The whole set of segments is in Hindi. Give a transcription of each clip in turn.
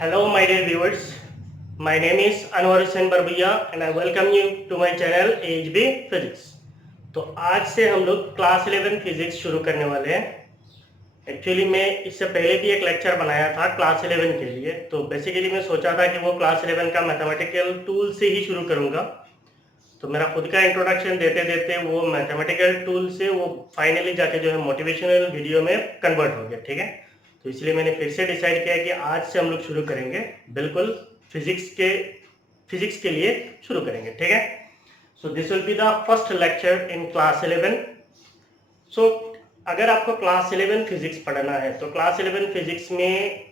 Hello, my dear viewers. My name is Anwar Hussain Barbia and I welcome you to my channel AHB Physics. तो आज से हम लोग क्लास 11 फिजिक्स शुरू करने वाले हैं। एक्चुअली मैं इससे पहले भी एक लेक्चर बनाया था क्लास 11 के लिए, तो बेसिकली मैं सोचा था कि वो क्लास 11 का मैथमेटिकल टूल से ही शुरू करूँगा। तो मेरा खुद का इंट्रोडक्शन देते देते वो मैथमेटिकल टूल से वो फाइनली जाके जो है मोटिवेशनल वीडियो में कन्वर्ट हो गया। ठीक है, तो इसलिए मैंने फिर से डिसाइड किया कि आज से हम लोग शुरू करेंगे, बिल्कुल फिजिक्स के लिए शुरू करेंगे। ठीक है, so this will be the first lecture in class 11। सो अगर आपको क्लास 11 फिजिक्स पढ़ना है तो क्लास 11 फिजिक्स में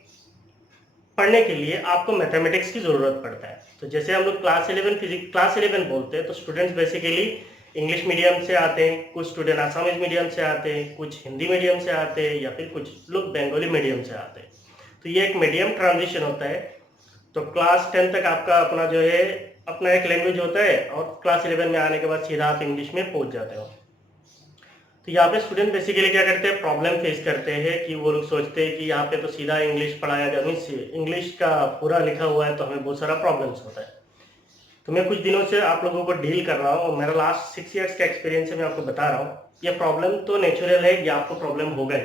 पढ़ने के लिए आपको मैथमेटिक्स की ज़रूरत पड़ता है। तो जैसे हम लोग क्लास 11 बोलते हैं तो स्टूडेंट्स बेसिकली इंग्लिश मीडियम से आते हैं, कुछ स्टूडेंट आसामीज मीडियम से आते हैं, कुछ हिंदी मीडियम से आते हैं या फिर कुछ लोग बंगाली मीडियम से आते हैं। तो ये एक मीडियम ट्रांजिशन होता है। तो क्लास 10 तक आपका अपना जो है अपना एक लैंग्वेज होता है और क्लास 11 में आने के बाद सीधा आप इंग्लिश में पहुंच जाते हो। तो यहाँ पे स्टूडेंट बेसिकली क्या करते हैं, प्रॉब्लम फेस करते हैं कि वो लोग सोचते हैं कि यहाँ पे तो सीधा इंग्लिश पढ़ाया जा इंग्लिश का पूरा लिखा हुआ है तो हमें बहुत सारा प्रॉब्लम्स होता है। तो मैं कुछ दिनों से आप लोगों को डील कर रहा हूँ और मेरा लास्ट 6 इयर्स का एक्सपीरियंस है, मैं आपको बता रहा हूँ। ये प्रॉब्लम तो नेचुरल है, ये आपको प्रॉब्लम होगा ही।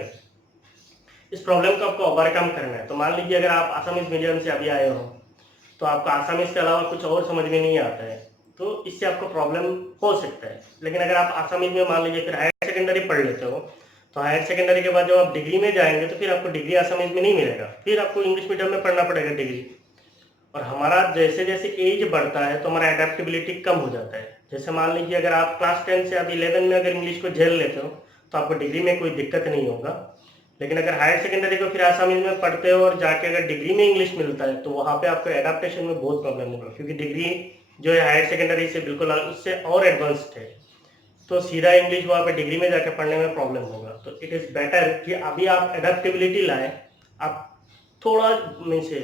इस प्रॉब्लम को आपको ओवरकम करना है। तो मान लीजिए अगर आप आसामीज मीडियम से अभी आए हो तो आपको आसामीज के अलावा कुछ और समझ में नहीं आता है, तो इससे आपको प्रॉब्लम हो सकता है। लेकिन अगर आप आसामीज में मान लीजिए फिर हायर सेकेंडरी पढ़ लेते हो तो हायर सेकेंडरी के बाद जब आप डिग्री में जाएंगे तो फिर आपको डिग्री आसामीज में नहीं मिलेगा, फिर आपको इंग्लिश मीडियम में पढ़ना पड़ेगा डिग्री। और हमारा जैसे जैसे एज बढ़ता है तो हमारा एडेप्टेबिलिटी कम हो जाता है। जैसे मान लीजिए अगर आप क्लास 10 से अभी 11 में अगर इंग्लिश को झेल लेते हो तो आपको डिग्री में कोई दिक्कत नहीं होगा। लेकिन अगर हायर सेकेंडरी को फिर आसामीज में पढ़ते हो और जाके अगर डिग्री में इंग्लिश मिलता है तो वहाँ पे आपको एडाप्टेशन में बहुत प्रॉब्लम होगा, क्योंकि डिग्री जो है हायर सेकेंडरी से बिल्कुल उससे और एडवांस्ड है। तो सीधा इंग्लिश वहाँ पे डिग्री में जाके पढ़ने में प्रॉब्लम होगा। तो इट इज़ बेटर कि अभी आप एडेप्टेबिलिटी लाएं। आप थोड़ा में से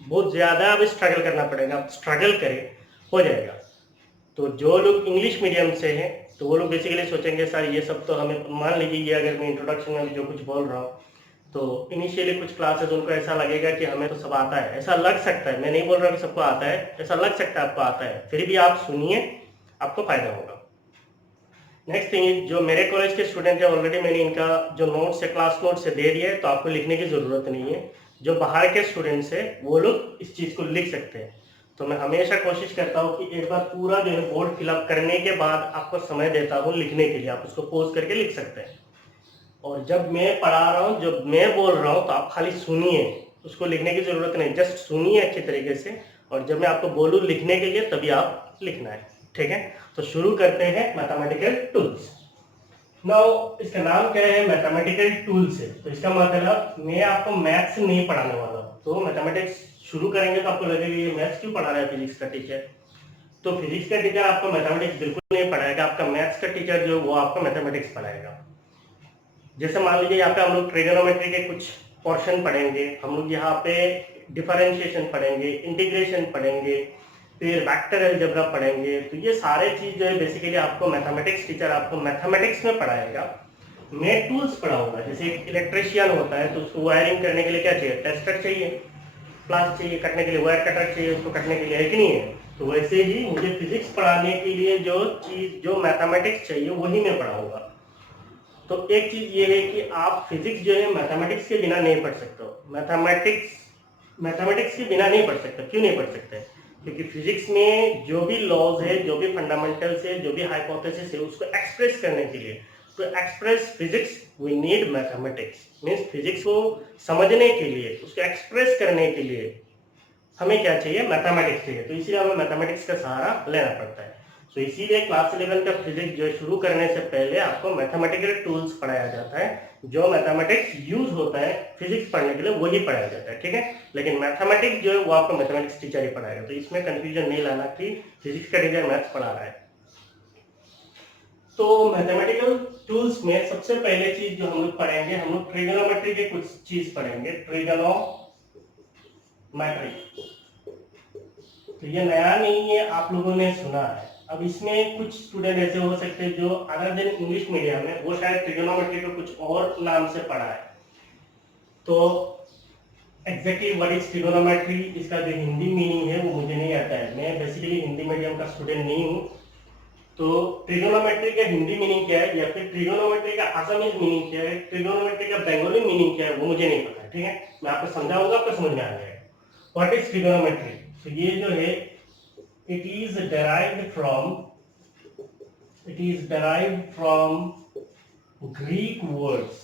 बहुत ज़्यादा अब स्ट्रगल करना पड़ेगा, आप स्ट्रगल करें, हो जाएगा। तो जो लोग इंग्लिश मीडियम से हैं तो वो लोग बेसिकली सोचेंगे सर ये सब तो हमें, मान लीजिए ये अगर मैं इंट्रोडक्शन में जो कुछ बोल रहा हूँ तो इनिशियली कुछ क्लासेस उनको ऐसा लगेगा कि हमें तो सब आता है, ऐसा लग सकता है। मैं नहीं बोल रहा कि सबको आता है, ऐसा लग सकता है आपको आता है, फिर भी आप सुनिए, आपको फायदा होगा। नेक्स्ट थिंग, जो मेरे कॉलेज के स्टूडेंट है ऑलरेडी मैंने इनका जो नोट्स है क्लास नोट्स से दे दिया है, तो आपको लिखने की ज़रूरत नहीं है। जो बाहर के स्टूडेंट्स है वो लोग इस चीज़ को लिख सकते हैं। तो मैं हमेशा कोशिश करता हूँ कि एक बार पूरा जो है बोर्ड फिलअप करने के बाद आपको समय देता हूँ लिखने के लिए, आप उसको पोज करके लिख सकते हैं। और जब मैं पढ़ा रहा हूँ, जब मैं बोल रहा हूँ तो आप खाली सुनिए, उसको लिखने की ज़रूरत नहीं, जस्ट सुनिए अच्छी तरीके से। और जब मैं आपको बोलूँ लिखने के लिए तभी आप लिखना है। ठीक है, तो शुरू करते हैं मैथमेटिकल टूल्स। नाउ इसका नाम क्या है, मैथमेटिकल टूल्स है। तो इसका मतलब मैं आपको मैथ्स नहीं पढ़ाने वाला हूँ। तो मैथमेटिक्स शुरू करेंगे तो आपको लगेगा ये मैथ्स क्यों पढ़ा रहा है फिजिक्स का टीचर। तो फिजिक्स का टीचर आपको मैथमेटिक्स बिल्कुल नहीं पढ़ाएगा, आपका मैथ्स का टीचर जो वो आपको मैथमेटिक्स पढ़ाएगा। जैसे मान लीजिए यहाँ पे हम लोग ट्रिगोनोमेट्री के कुछ पोर्शन पढ़ेंगे, हम लोग यहाँ पे डिफरेंशिएशन पढ़ेंगे, इंटीग्रेशन पढ़ेंगे, फिर वेक्टर अलजेब्रा पढ़ेंगे। तो ये सारे चीज जो है बेसिकली आपको मैथमेटिक्स टीचर आपको मैथमेटिक्स में पढ़ाएगा। मैं टूल्स पढ़ाऊंगा। जैसे एक इलेक्ट्रिशियन होता है तो उसको वायरिंग करने के लिए क्या चाहिए, टेस्टर चाहिए, प्लास चाहिए, कटने के लिए वायर कटर चाहिए, उसको कटने के लिए, है कि नहीं है। तो वैसे ही मुझे फिजिक्स पढ़ाने के लिए जो चीज जो मैथमेटिक्स चाहिए वही मैं पढ़ाऊंगा। तो एक चीज ये है कि आप फिजिक्स जो है मैथमेटिक्स के बिना नहीं पढ़ सकते हो। मैथमेटिक्स के बिना नहीं पढ़ सकते। क्यों नहीं पढ़ सकते, क्योंकि फिजिक्स में जो भी लॉज है, जो भी फंडामेंटल्स है, जो भी हाइपोथेसिस है, उसको एक्सप्रेस करने के लिए, तो express physics we need mathematics. Means physics को समझने के लिए, उसको एक्सप्रेस करने के लिए हमें क्या चाहिए, मैथमेटिक्स चाहिए। तो इसीलिए हमें मैथमेटिक्स का सहारा लेना पड़ता है। तो इसीलिए क्लास 11 का फिजिक्स जो शुरू करने से पहले आपको मैथमेटिकल टूल्स पढ़ाया जाता है। जो मैथमेटिक्स यूज होता है फिजिक्स पढ़ने के लिए वही पढ़ाया जाता है। ठीक है, लेकिन मैथमेटिक्स जो है वो आपको मैथमेटिक्स टीचर ही पढ़ाएगा। तो इसमें कंफ्यूजन नहीं लाना कि फिजिक्स का टीचर मैथ्स पढ़ा रहा है। तो मैथमेटिकल टूल्स में सबसे पहले चीज जो हम लोग पढ़ेंगे, हम लोग ट्रिगोनोमेट्री के कुछ चीज पढ़ेंगे। ट्रिगोनोमेट्री तो ये नया नहीं है, आप लोगों ने सुना है। अब इसमें कुछ स्टूडेंट ऐसे हो सकते हैं जो अदर देन इंग्लिश मीडियम में, वो शायद ट्रिगोनोमेट्री को कुछ और नाम से पढ़ा है। तो एग्जैक्टली व्हाट इज ट्रिगोनोमेट्री, इसका जो हिंदी मीनिंग है वो मुझे नहीं आता है, मैं बेसिकली हिंदी मीडियम का स्टूडेंट नहीं हूँ। तो ट्रिगोनोमेट्री का हिंदी मीनिंग क्या है, या फिर ट्रिगोनोमेट्री का असमीज मीनिंग क्या है, ट्रिगोनोमेट्री का बंगाली मीनिंग क्या है, वो मुझे नहीं पता। ठीक है, मैं आपको समझाऊंगा, आपको समझ में आ जाएगा व्हाट इज ट्रिगोनोमेट्री। तो ये जो है it is derived from Greek words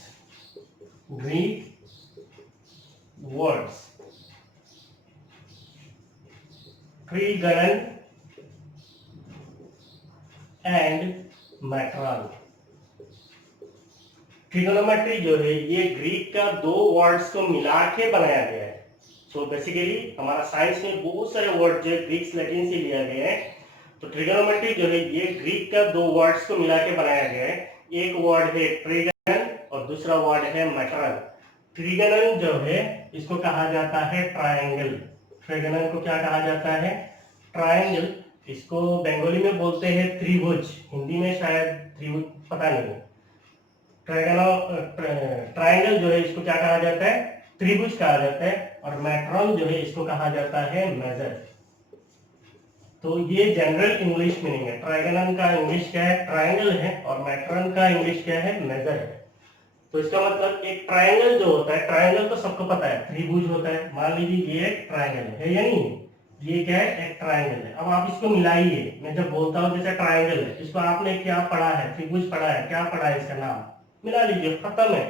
trigon and matron। Trigonometry जो है ये ग्रीक का दो वर्ड्स को मिला के बनाया गया है। सो बेसिकली हमारा साइंस में बहुत सारे वर्ड जो है ग्रीक लैटिन से लिया गया है। तो ट्रिगोनोमेट्री जो है ये ग्रीक का दो वर्ड्स को मिला के बनाया गया है। एक वर्ड है ट्रिगन और दूसरा वर्ड है मैटरन। ट्रिगनन जो है इसको कहा जाता है ट्रायंगल। ट्रिगनन को क्या कहा जाता है? ट्रायंगल। इसको बंगाली में बोलते हैं त्रिभुज, हिंदी में शायद त्रिभुज पता नहीं। ट्रायंगल जो है इसको क्या कहा जाता है? त्रिभुज कहा जाता है। और मैट्रॉन जो है इसको कहा जाता है मेजर। तो ये जनरल इंग्लिश मीनिंग है। ट्रायगनन का इंग्लिश क्या है? ट्रायंगल है। और मैट्रॉन का इंग्लिश क्या है? मेजर है। तो इसका मतलब एक ट्रायंगल जो होता है, ट्रायंगल तो सबको पता है त्रिभुज होता है। मान लीजिए ये एक ट्रायंगल है या नहीं? ये क्या है? एक ट्रायंगल है। अब आप इसको मिलाइए। मैं जब बोलता हूँ जैसे ट्रायंगल है, इसको आपने क्या पढ़ा है? त्रिभुज पढ़ा है, क्या पढ़ा है? इसका नाम मिला लीजिए, खत्म है।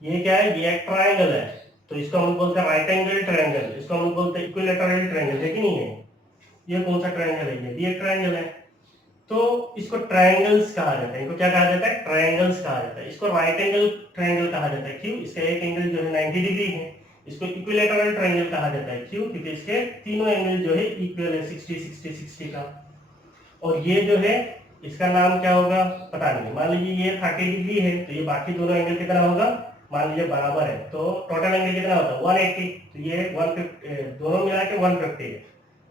ये क्या है? ये एक ट्रायंगल है। तो इसको हम बोलते हैं राइट एंगल ट्रायंगल, इसको हम बोलते हैं इक्विलैटरल ट्रायंगल, है कि नहीं है? ये कौन सा ट्रायंगल है? ये भी एक ट्रायंगल है। तो इसको ट्रायंगल्स कहा जाता है। इनको क्या कहा जाता है? ट्रायंगल्स कहा जाता है। इसको राइट एंगल ट्रायंगल कहा जाता है। क्यों? इसका एक एंगल जो है 90 डिग्री है। इसको इक्विलैटरल ट्रायंगल कहा जाता है। क्यों? क्योंकि इसके तीनों एंगल जो है इक्वल है, 60 60 60 का। और ये जो है इसका नाम क्या होगा पता नहीं। मान लीजिए ये 30 डिग्री है, तो ये बाकी दोनों एंगल कितना होगा? मान लीजिए बराबर है, तो टोटल एंगल कितना होता है? 180। तो ये 150 दोनों मिला के 150 है।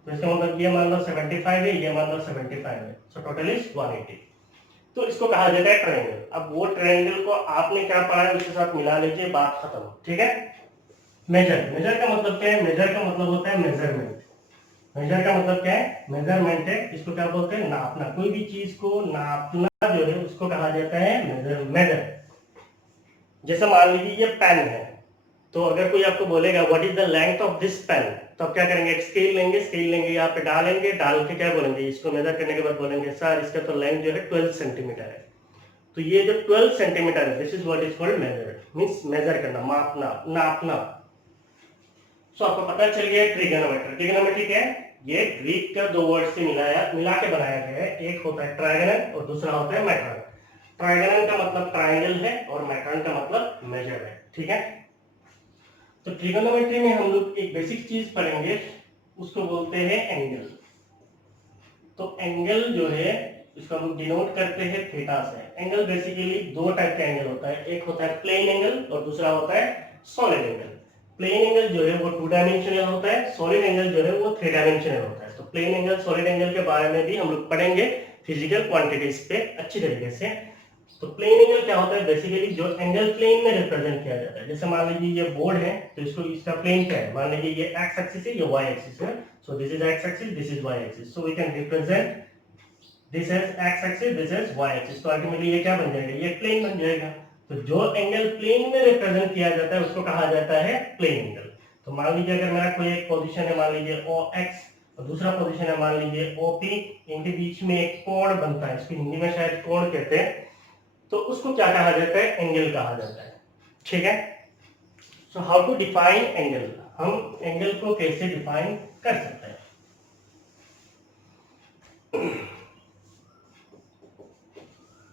तो इसका मतलब ये मान लो 75 है, ये मान लो 75 है, सो टोटल इज 180। तो इसको कहा जाता है ट्रायंगल। अब वो ट्रायंगल को आपने क्या पढ़ा है उसके साथ मिला लीजिए, बात खत्म। ठीक है। मेजर का मतलब क्या है? मेजर का मतलब होता है मेजरमेंट। मेजर का मतलब क्या है? मेजरमेंट है। इसको क्या बोलते हैं? नापना। कोई भी चीज को नापना जो है उसको कहा जाता है मेजर। जैसे मान लीजिए ये पेन है, तो अगर कोई आपको बोलेगा what is the length of this pen, तो आप क्या करेंगे? एक स्केल लेंगे, यहाँ पे डालेंगे, डाल के क्या बोलेंगे? इसको मेजर करने के बाद बोलेंगे सर इसका तो लेंथ जो है 12 सेंटीमीटर है। तो ये जो 12 सेंटीमीटर है, this is what is called measure. Means measure करना, मापना, नापना। सो आपको पता चल गया ट्रिगोनोमेट्री। ट्रिगोनोमेट्री क्या है? ये ग्रीक का दो वर्ड से मिला के बनाया गया है। एक होता है ट्रायगोनल और दूसरा होता है मैट्रन। ट्रायगोनल का मतलब ट्रायंगल है और मैट्रन का मतलब मेजर है। ठीक है। तो ट्रिगोनोमेट्री में हम लोग एक बेसिक चीज पढ़ेंगे, उसको बोलते हैं एंगल। तो एंगल जो है इसको हम डिनोट करते हैं थीटा से। एंगल बेसिकली दो टाइप का एंगल होता है, एक होता है प्लेन एंगल और दूसरा होता है सॉलिड एंगल। प्लेन एंगल जो है वो 2 डायमेंशनल होता है, सॉलिड एंगल जो है वो 3 डायमेंशनल होता है। तो प्लेन एंगल, सॉलिड एंगल के बारे में भी हम लोग पढ़ेंगे फिजिकल क्वांटिटीज पे अच्छी तरीके से। तो प्लेन एंगल क्या होता है? बेसिकली जो एंगल प्लेन में रिप्रेजेंट किया जाता है। जैसे मान लीजिए ये बोर्ड है, तो इसको इसका प्लेन क्या है? मान लीजिए ये एक्स एक्सिस है, ये वाई एक्सिस है। So this is x axis, this is y axis. So we can represent this is x axis, this is y axis. तो अल्टीमेटली ये क्या बन जाएगा? ये प्लेन बन जाएगा। तो जो एंगल प्लेन में रिप्रेजेंट किया जाता है उसको कहा जाता है प्लेन एंगल। तो मान लीजिए अगर मेरा कोई एक पोजीशन है, मान लीजिए OX, और दूसरा पोजीशन है मान लीजिए OP, इनके बीच में एक कोण बनता है, इसको हिंदी में शायद कोण कहते हैं। तो उसको क्या कहा जाता है? एंगल कहा जाता है। ठीक है। So how to define angle? हम एंगल को कैसे डिफाइन कर सकते हैं?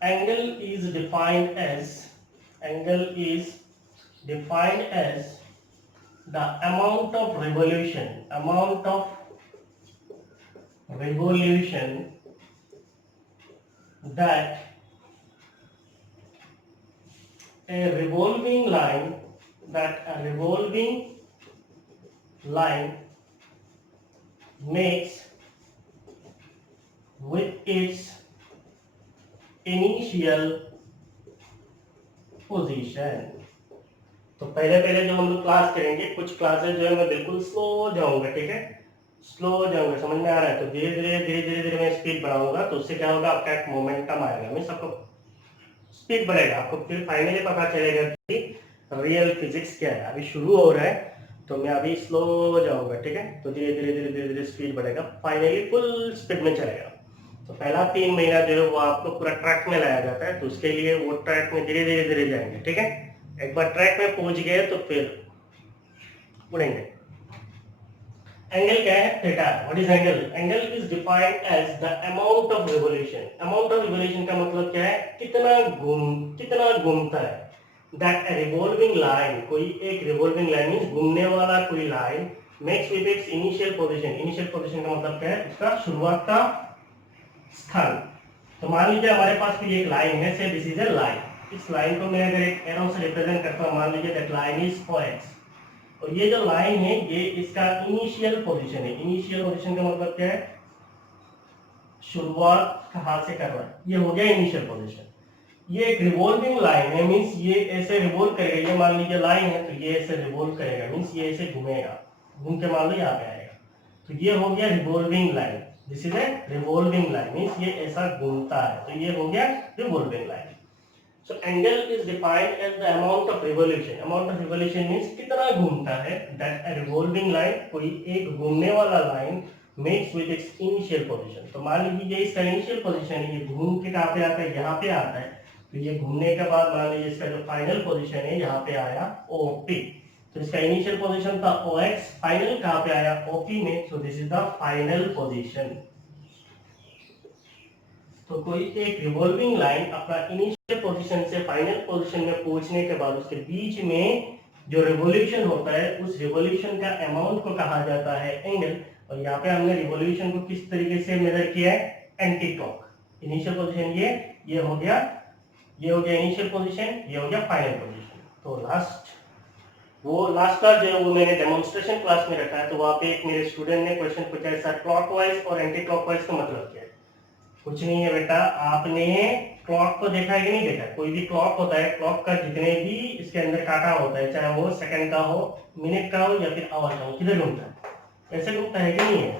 Angle is defined as the amount of revolution that a revolving line makes with its initial position। तो पहले पहले जो हम लोग क्लास करेंगे, कुछ क्लासेस जो है मैं बिल्कुल स्लो जाऊंगा, ठीक है, स्लो जाऊंगा, समझ में आ रहा है? तो धीरे धीरे धीरे धीरे धीरे मैं स्पीड बढ़ाऊंगा, तो उससे क्या होगा, आपका एक मोमेंटम आएगा, मीन्स आपको स्पीड बढ़ेगा, आपको फिर फाइनली पता चलेगा कि रियल फिजिक्स क्या है। अभी शुरू हो रहा है, तो मैं अभी स्लो जाऊंगा, ठीक है, तो धीरे धीरे धीरे धीरे धीरे स्पीड बढ़ेगा, फाइनली फुल स्पीड में चलेगा। तो पहला 3 महीना जो है वो आपको पूरा ट्रैक में लाया जाता है, तो उसके लिए वो ट्रैक में धीरे धीरे धीरे जाएंगे, ठीक है। एक बार ट्रैक में पहुंच गए तो फिर उड़ेंगे। एंगल क्या है? Theta. What is angle? Angle is defined as the amount of revolution. Amount of revolution का मतलब क्या है? कितना घूमता है। दैट अ रिवॉल्विंग लाइन, कोई एक रिवॉल्विंग लाइन मींस घूमने वाला कोई line makes with its initial position. Initial position का मतलब क्या है? उसका शुरुआत का स्थान। तो मान लीजिए हमारे पास कोई एक लाइन है, से दिस इज अ लाइन। इस लाइन को मैं अगर एक एरो से रिप्रेजेंट करता हूं, मान लीजिए दैट लाइन इज x, और ये जो लाइन है ये इसका इनिशियल पोजीशन है। इनिशियल पोजीशन का मतलब क्या है? शुरुआत कहां से कर रहा है, ये हो गया इनिशियल पोजीशन। ये एक रिवॉल्विंग लाइन है, मींस ये ऐसे रिवॉल्व करेगा। ये मान लीजिए लाइन है, तो ये ऐसे रिवॉल्व करेगा, मींस ये ऐसे घूमेगा, घूम के मान लो यहाँ पे आएगा, तो ये हो गया revolving line. This is a revolving line, means ये ऐसा घूमता है, तो ये हो गया revolving line. So angle is defined as the amount of revolution. Amount of revolution means कितना घूमता है। That a revolving line, कोई एक घूमने वाला line makes with its initial position. तो मान लीजिए ये इसका initial position है, ये घूम के कहाँ पे आता है? यहाँ पे आता है। तो ये घूमने के बाद मान लीजिए इसका जो फाइनल पोजीशन है यहाँ पे आया OP। तो इसका इनिशियल पोजीशन था OX, फाइनल कहाँ पे आया? OP में। So this is the final position. तो कोई एक रिवॉल्विंग लाइन अपना इनिशियल पोजीशन से फाइनल पोजीशन में पहुंचने के बाद उसके बीच में जो रिवॉल्यूशन होता है, उस रिवॉल्यूशन का अमाउंट को कहा जाता है एंगल। और यहाँ पे हमने रिवॉल्यूशन को किस तरीके से मेजर किया है? Anti clock. इनिशियल पोजीशन ये हो गया, ये हो गया इनिशियल पोजीशन, ये हो गया फाइनल पोजीशन। तो लास्ट क्लास जो है वो मैंने डेमोन्स्ट्रेशन क्लास में रखा है, तो वहाँ पे एक मेरे स्टूडेंट ने क्वेश्चन पूछा है, सर क्लॉकवाइज और एंटी क्लॉकवाइज का मतलब क्या है? कुछ नहीं है बेटा, आपने क्लॉक को देखा है कि नहीं देखा? कोई भी क्लॉक होता है, क्लॉक का जितने भी इसके अंदर काटा होता है, चाहे वो सेकंड का हो, मिनट का हो या फिर आवर का हो, किधर घूमता है? ऐसे घूमता है कि नहीं है?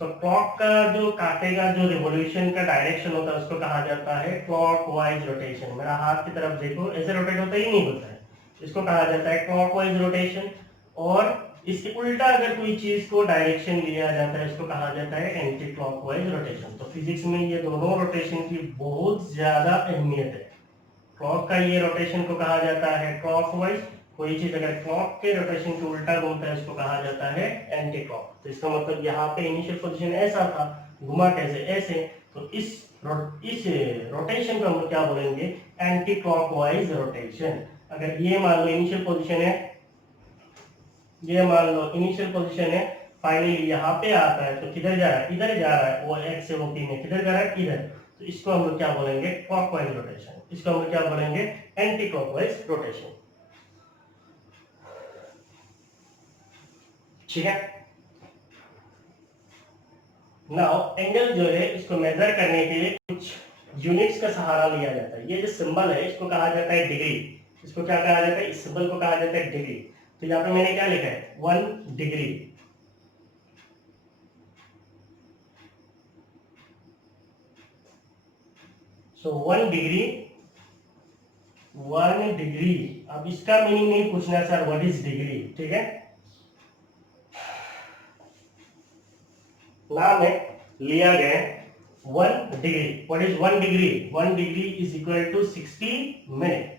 तो क्लॉक का जो काटे का जो रिवॉल्यूशन का डायरेक्शन होता है उसको कहा जाता है क्लॉकवाइज रोटेशन। मेरा हाथ की तरफ देखो, ऐसे रोटेट होता ही नहीं होता है, इसको कहा जाता है क्लॉकवाइज रोटेशन। और इसके उल्टा अगर कोई चीज को डायरेक्शन लिया जाता है, इसको कहा जाता है एंटी क्लॉकवाइज रोटेशन। तो फिजिक्स में ये दोनों रोटेशन की बहुत ज्यादा अहमियत है। क्लॉक का ये रोटेशन को कहा जाता है क्लॉकवाइज, कोई चीज अगर क्लॉक के रोटेशन के उल्टा घूमता है इसको कहा जाता है एंटी क्लॉक। तो इसका मतलब यहाँ पे इनिशियल पोजीशन ऐसा था, घुमा कैसे? ऐसे। तो इस रोटेशन को हम क्या बोलेंगे? Anti clockwise rotation. अगर ये मान लो इनिशियल पोजीशन है, ये मान लो इनिशियल पोजीशन है, फाइनली यहाँ पे आता है, तो किधर जा रहा है? इधर जा रहा है, वो एक्स से OP में किधर जा रहा है? इधर। तो इसको हम लोग क्या बोलेंगे? Clockwise rotation. इसको हम लोग क्या बोलेंगे? Anti clockwise rotation. ठीक है। नाउ एंगल जो है इसको मेजर करने के लिए कुछ यूनिट्स का सहारा लिया जाता है। ये जो सिंबल है इसको कहा जाता है डिग्री। इसको क्या कहा जाता है? इस सिंबल को कहा जाता है डिग्री। तो यहाँ पे मैंने क्या लिखा है? 1 डिग्री। सो 1 डिग्री, 1 डिग्री। अब इसका मीनिंग नहीं पूछना सर व्हाट इज डिग्री, ठीक है। नाम है लिया गया 1 degree. What is 1 degree? 1 degree is equal to 60 minute.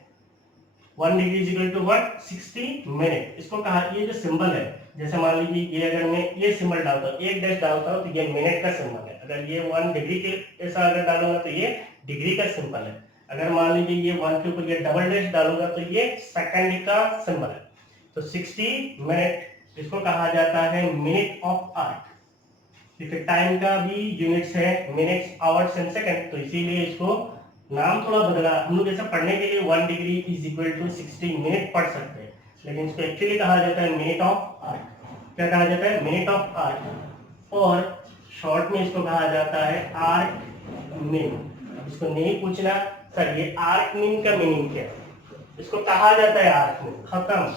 1 degree is equal to what? 60 minute. इसको कहा, ये जो सिंबल है, जैसे मान लीजिए ये अगर मैं ये सिंबल डालता हूँ, एक डैश डालता हूँ, तो ये मिनट का सिंबल है। अगर ये 1 डिग्री के ऐसा अगर डालूंगा तो ये डिग्री का सिंबल है। अगर मान लीजिए ये 1 के ऊपर ये डबल डैश डालूंगा तो ये सेकंड का सिंबल है। तो 60 मिनट इसको कहा जाता है मिनट ऑफ आर्ट। क्योंकि टाइम का भी यूनिट्स है मिनट्स, आवर्स एंड सेकंड, तो इसीलिए इसको नाम थोड़ा बदला। हम लोग ऐसा पढ़ने के लिए 1 degree is equal to 60 minute पढ़ सकते हैं, लेकिन इसको एक्चुअली कहा जाता है मिनट ऑफ आर्क। क्या कहा जाता है? Minute of arc. और शॉर्ट में इसको कहा जाता है आर्क मिन। इसको नहीं पूछना सर ये आर्क मिन का मीनिंग क्या है, इसको कहा जाता है आर्क में, खत्म।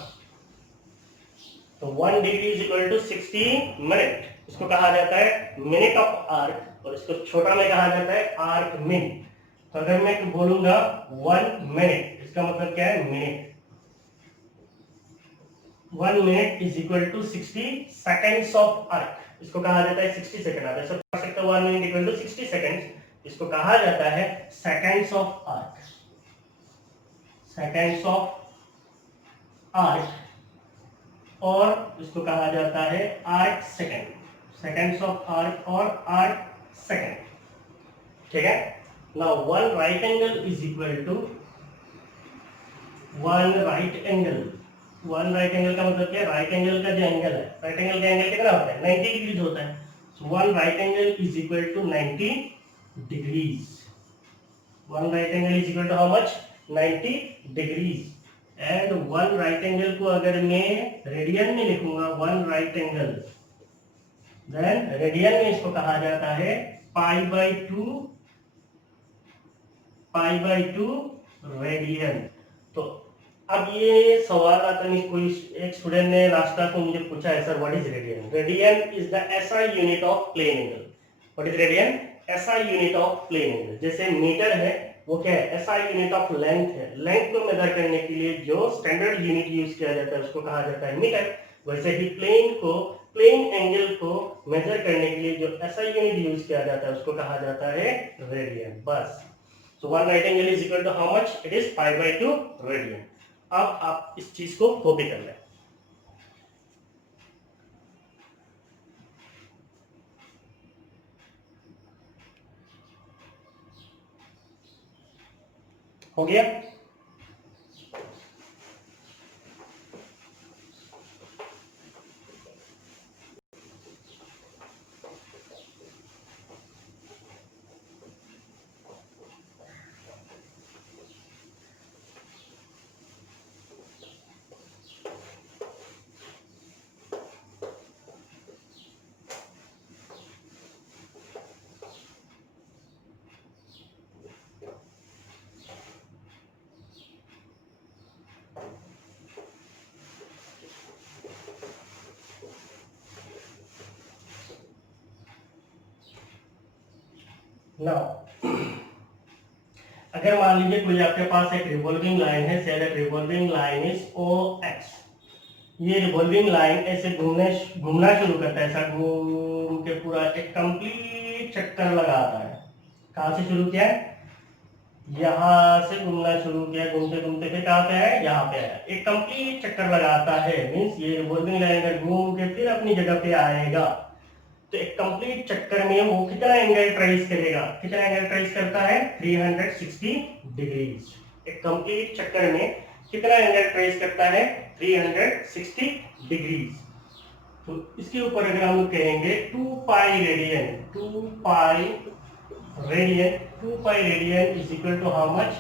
तो 1 degree is equal to 60 minute, इसको कहा जाता है मिनट ऑफ आर्क, और इसको छोटा में कहा जाता है आर्क मिन। तो अगर मैं बोलूंगा 1 मिनट, इसका मतलब क्या है minute. 1 minute is equal to 60 seconds of arc, इसको कहा जाता है 60 सेकंड। आप ऐसा पढ़ सकते हो 1 मिनट इक्वल टू 60 सेकंड्स, इसको कहा जाता है seconds of arc, seconds of arc, और इसको कहा जाता है arc second, seconds of arc और आर्क सेकेंड, ठीक है। Now 1 right angle is equal to 1 right angle. 1 right angle का मतलब क्या है, राइट एंगल का जो एंगल है, राइट एंगल का एंगल कितना होता है 90 डिग्रीज होता है। So 1 right angle is equal to 90 degrees. 1 right angle is equal to how much 90 degrees. And 1 right angle को अगर मैं रेडियन में लिखूंगा 1 राइट एंगल, देन रेडियन में इसको कहा जाता है पाई बाई टू रेडियन। तो अब ये सवाल आता है, कोई एक स्टूडेंट ने लास्ट क्लास में मुझे पूछा है sir what is radian. Radian is the SI unit of plane angle. What is radian? SI unit of plane angle. जैसे मीटर है वो क्या है, एसआई यूनिट ऑफ लेंथ है। लेंथ को मेजर करने के लिए जो स्टैंडर्ड यूनिट यूज किया जाता है उसको कहा जाता है मीटर। वैसे ही प्लेन एंगल को मेजर करने के लिए जो एसआई यूनिट यूज किया जाता है उसको कहा जाता है रेडियन, बस। So 1 right angle is equal to how much, it is pi by 2 radian. अब आप इस चीज को कॉपी कर लें। हो गया? नाउ अगर मान लीजिए कोई आपके पास एक रिवॉल्विंग लाइन है, से revolving line is O X. ये रिवॉल्विंग लाइन ऐसे घूमना शुरू करता है, ऐसा घूम के पूरा एक कंप्लीट चक्कर लगाता है। कहां से शुरू किया है, यहां से घूमना शुरू किया, घूमते घूमते फिर कहां पे है, यहाँ पे है, एक कंप्लीट चक्कर लगाता है। मींस ये रिवॉल्विंग लाइन अगर घूम के फिर अपनी जगह पे आएगा तो एक कंप्लीट चक्कर में वो कितना एंगल ट्रेस करेगा, कितना एंगल ट्रेस करता है 360 डिग्रीज। एक कंप्लीट चक्कर में कितना एंगल ट्रेस करता है 360 डिग्रीज। तो इसके ऊपर अगर हम कहेंगे 2 pi radian, 2 pi radian is equal to how much,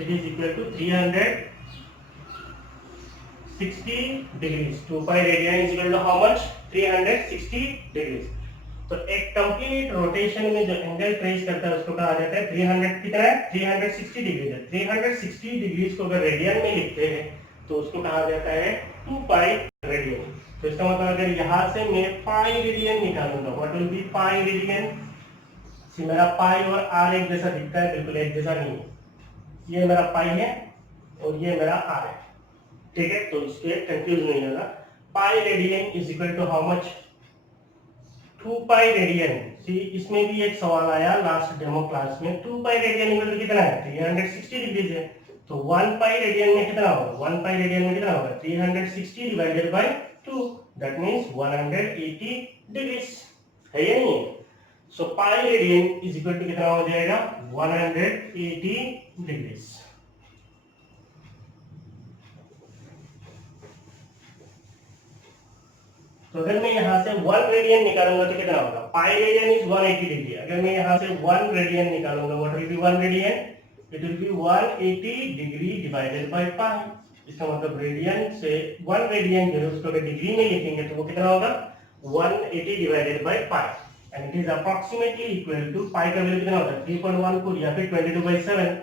it is equal to 360 degrees. 2 pi radian is equal to how much 360 degrees. तो एक कंप्लीट रोटेशन में जो एंगल ट्रेस करता है उसको कहा जाता है 300, कितना है 360 डिग्री है। 360 डिग्रीज को अगर रेडियन में लिखते हैं तो उसको कहा जाता है 2 पाई रेडियन। तो इसका मतलब अगर यहां से मैं पाई रेडियन निकालूंगा, what will be pi radian. See मेरा पाई और आर एक जैसा दिखता है, बिल्कुल एक जैसा नहीं है। ये मेरा पाई है और ये मेरा आर है, ठीक है, तो इसके कंफ्यूज नहीं होगा। Pi radian is equal to how much 2 pi radian. See इसमें भी एक सवाल आया लास्ट डेमो क्लास में, 2 पाई रेडियन इक्वल कितना है 360 डिग्रीज है। तो 1 पाई रेडियन में कितना होगा, 1 पाई रेडियन में कितना होगा 360 divided by 2, that means 180 degrees है या नहीं है। So pi radian is equal to कितना हो जाएगा 180 डिग्रीज। तो अगर मैं यहां से 1 रेडियन निकालूंगा तो कितना होगा, पाई रेडियन इज 180 डिग्री। अगर मैं यहां से 1 रेडियन निकालूंगा, what will B 1 radian, it will B 180 degree divided by पाई। इसका मतलब रेडियन से 1 रेडियन जो है उसको अगर डिग्री में लिखेंगे तो वो कितना होगा 180 divided by pi, and it is approximately equal to pi का वैल्यू कितना होता है 3.14 या फिर 22/7।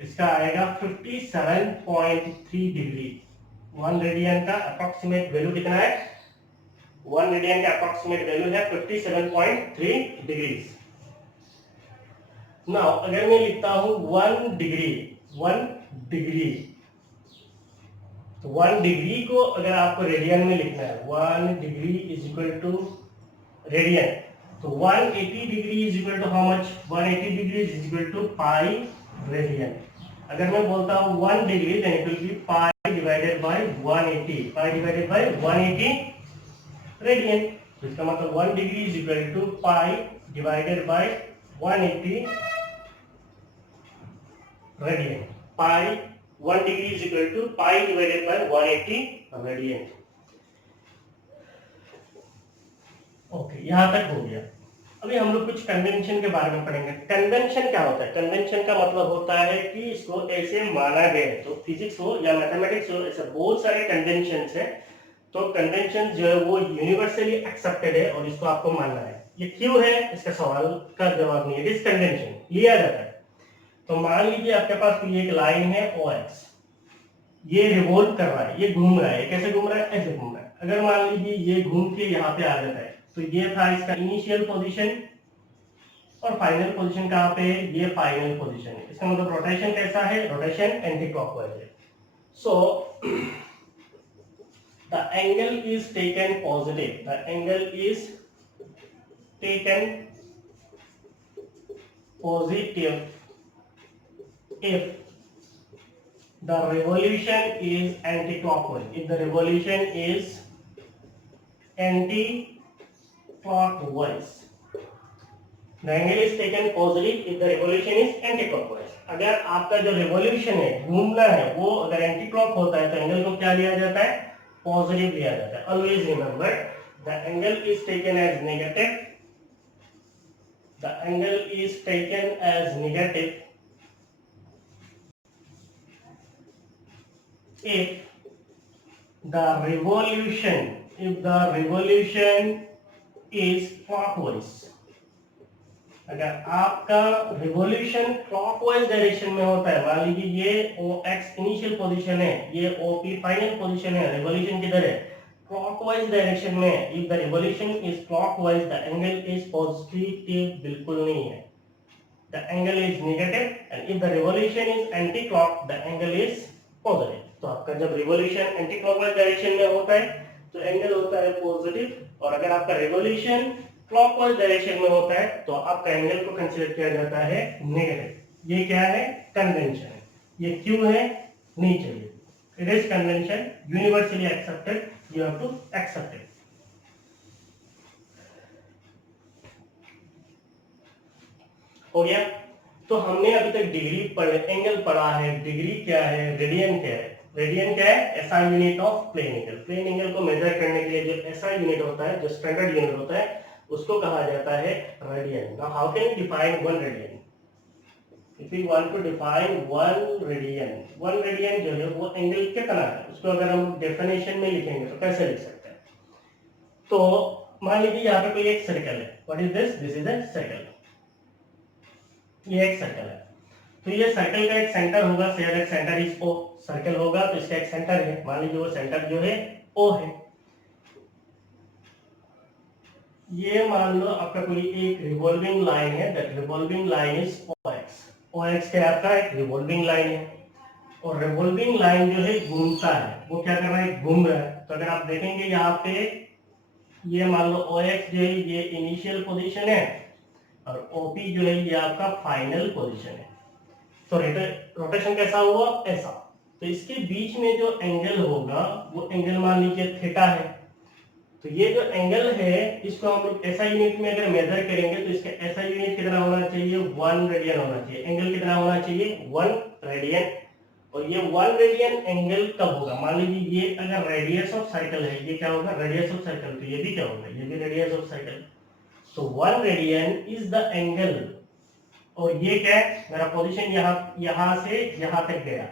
इसका आएगा 57.3 डिग्री। 1 रेडियन का अप्रोक्सीमेट वैल्यू कितना है? 1 रेडियन का अप्रोक्सीमेट वैल्यू है 57.3 डिग्रीज। नाउ अगर मैं लिखता हूं 1 डिग्री, 1 डिग्री, तो 1 डिग्री को अगर आपको रेडियन में लिखना है, 1 degree is equal to radian, तो 180 degree is equal to how much? 180 degree is equal to pi radian. अगर मैं बोलता हूं 1 degree, then it will be pi divided by 180, pi divided by 180 radian. तो इसका मतलब 1 degree is equal to pi divided by 180 radian. Pi 1 degree is equal to pi divided by 180 radian. Okay, यहां तक हो गया। अभी हम लोग कुछ कन्वेंशन के बारे में पढ़ेंगे। कन्वेंशन क्या होता है? कन्वेंशन का मतलब होता है कि इसको ऐसे माना गया है। तो फिजिक्स हो या मैथमेटिक्स हो, ऐसे बहुत सारे कन्वेंशन है। तो कन्वेंशन जो है वो यूनिवर्सली एक्सेप्टेड है और इसको आपको मानना है। ये क्यों है, इसका सवाल का जवाब नहीं है, इट इज कन्वेंशन, लिया जाता है। तो मान लीजिए आपके पास कोई एक लाइन है OX, ये रिवॉल्व कर रहा है, ये घूम रहा है। कैसे घूम रहा है? ऐसे घूम रहा है। अगर मान लीजिए ये घूम के यहाँ पे आ जाता है, तो ये था इसका इनिशियल पोजीशन और फाइनल पोजीशन कहाँ पे है? ये फाइनल पोजीशन है। इसका मतलब रोटेशन कैसा है? रोटेशन एंटी क्लॉकवाइज है। So the angle is taken positive, the angle is taken positive if the revolution is anti-clockwise. If the revolution is anti-clockwise, the angle is taken positive if the revolution is anti-clockwise. अगर आपका जो revolution है, घूमना है, वो अगर एंटी क्लॉक होता है तो एंगल को क्या लिया जाता है? पॉजिटिव लिया जाता है। Always remember, the angle is taken as negative. The angle is taken as negative if the revolution is clockwise. अगर आपका रिवॉल्यूशन क्लॉकवाइज डायरेक्शन में होता है, मान लीजिए ये OX इनिशियल पोजीशन है, ये OP फाइनल पोजीशन है, रिवॉल्यूशन किधर है? क्लॉकवाइज डायरेक्शन में। If the revolution is clockwise, the angle is positive, बिल्कुल नहीं है, the angle is negative. And if the revolution is anti clock, the angle is positive. तो आपका जब रिवॉल्यूशन एंटी क्लॉकवाइज डायरेक्शन में होता है तो एंगल होता है पॉजिटिव, और अगर आपका रिवॉल्यूशन क्लॉकवाइज डायरेक्शन में होता है तो आपका एंगल को कंसीडर किया जाता है नेगेटिव। ये क्या है? कन्वेंशन है। ये क्यों है? नहीं चाहिए। It is convention, universally accepted, you have to accept it. हो गया? तो हमने अभी तक डिग्री पढ़े, एंगल पढ़ा है, डिग्री क्या है, रेडियन क्या है। रेडियन क्या है? SI unit of plane angle. Plane angle को मेजर करने के लिए जो एसआई यूनिट होता है, जो स्टैंडर्ड यूनिट होता है, उसको कहा जाता है radian. Now how can we define 1 radian? If we want to define 1 radian, 1 radian जो है वो एंगल कितना है, उसको अगर हम डेफिनेशन में लिखेंगे तो कैसे लिख सकते हैं? तो मान लीजिए यहाँ पे कोई एक सर्कल है। What is this? This is a circle. ये एक सर्कल है, तो ये सर्कल का एक सेंटर होगा, say that centre is O। Circle होगा तो इसका एक सेंटर है, मान लीजिए वो सेंटर जो है O है। ये मान लो आपका कोई एक रिवॉल्विंग लाइन है, that revolving line is OX। OX क्या आपका एक रिवॉल्विंग लाइन है, और रिवॉल्विंग लाइन जो है घूमता है, वो क्या कर रहा है? घूम रहा है। तो अगर आप देखेंगे यहाँ पे, ये मान लो OX जो है ये इनिशियल पोजीशन है और OP जो है ये आपका फाइनल पोजीशन है। तो रोटेशन कैसा हुआ? ऐसा। तो इसके बीच में जो एंगल होगा वो एंगल मान लीजिए थीटा है। तो ये जो एंगल है इसको हम लोग ऐसा यूनिट में अगर मेजर करेंगे तो इसका ऐसा यूनिट कितना होना चाहिए? 1 रेडियन होना चाहिए। एंगल कितना होना चाहिए? 1 रेडियन। और ये 1 रेडियन एंगल कब होगा? मान लीजिए ये अगर रेडियस ऑफ सर्कल है, ये क्या होगा? Radius of circle. तो ये भी क्या होगा? ये भी रेडियस ऑफ सर्कल। तो 1 रेडियन इज द एंगल, और ये क्या है? मेरा पोजीशन यहाँ से यहाँ तक गया,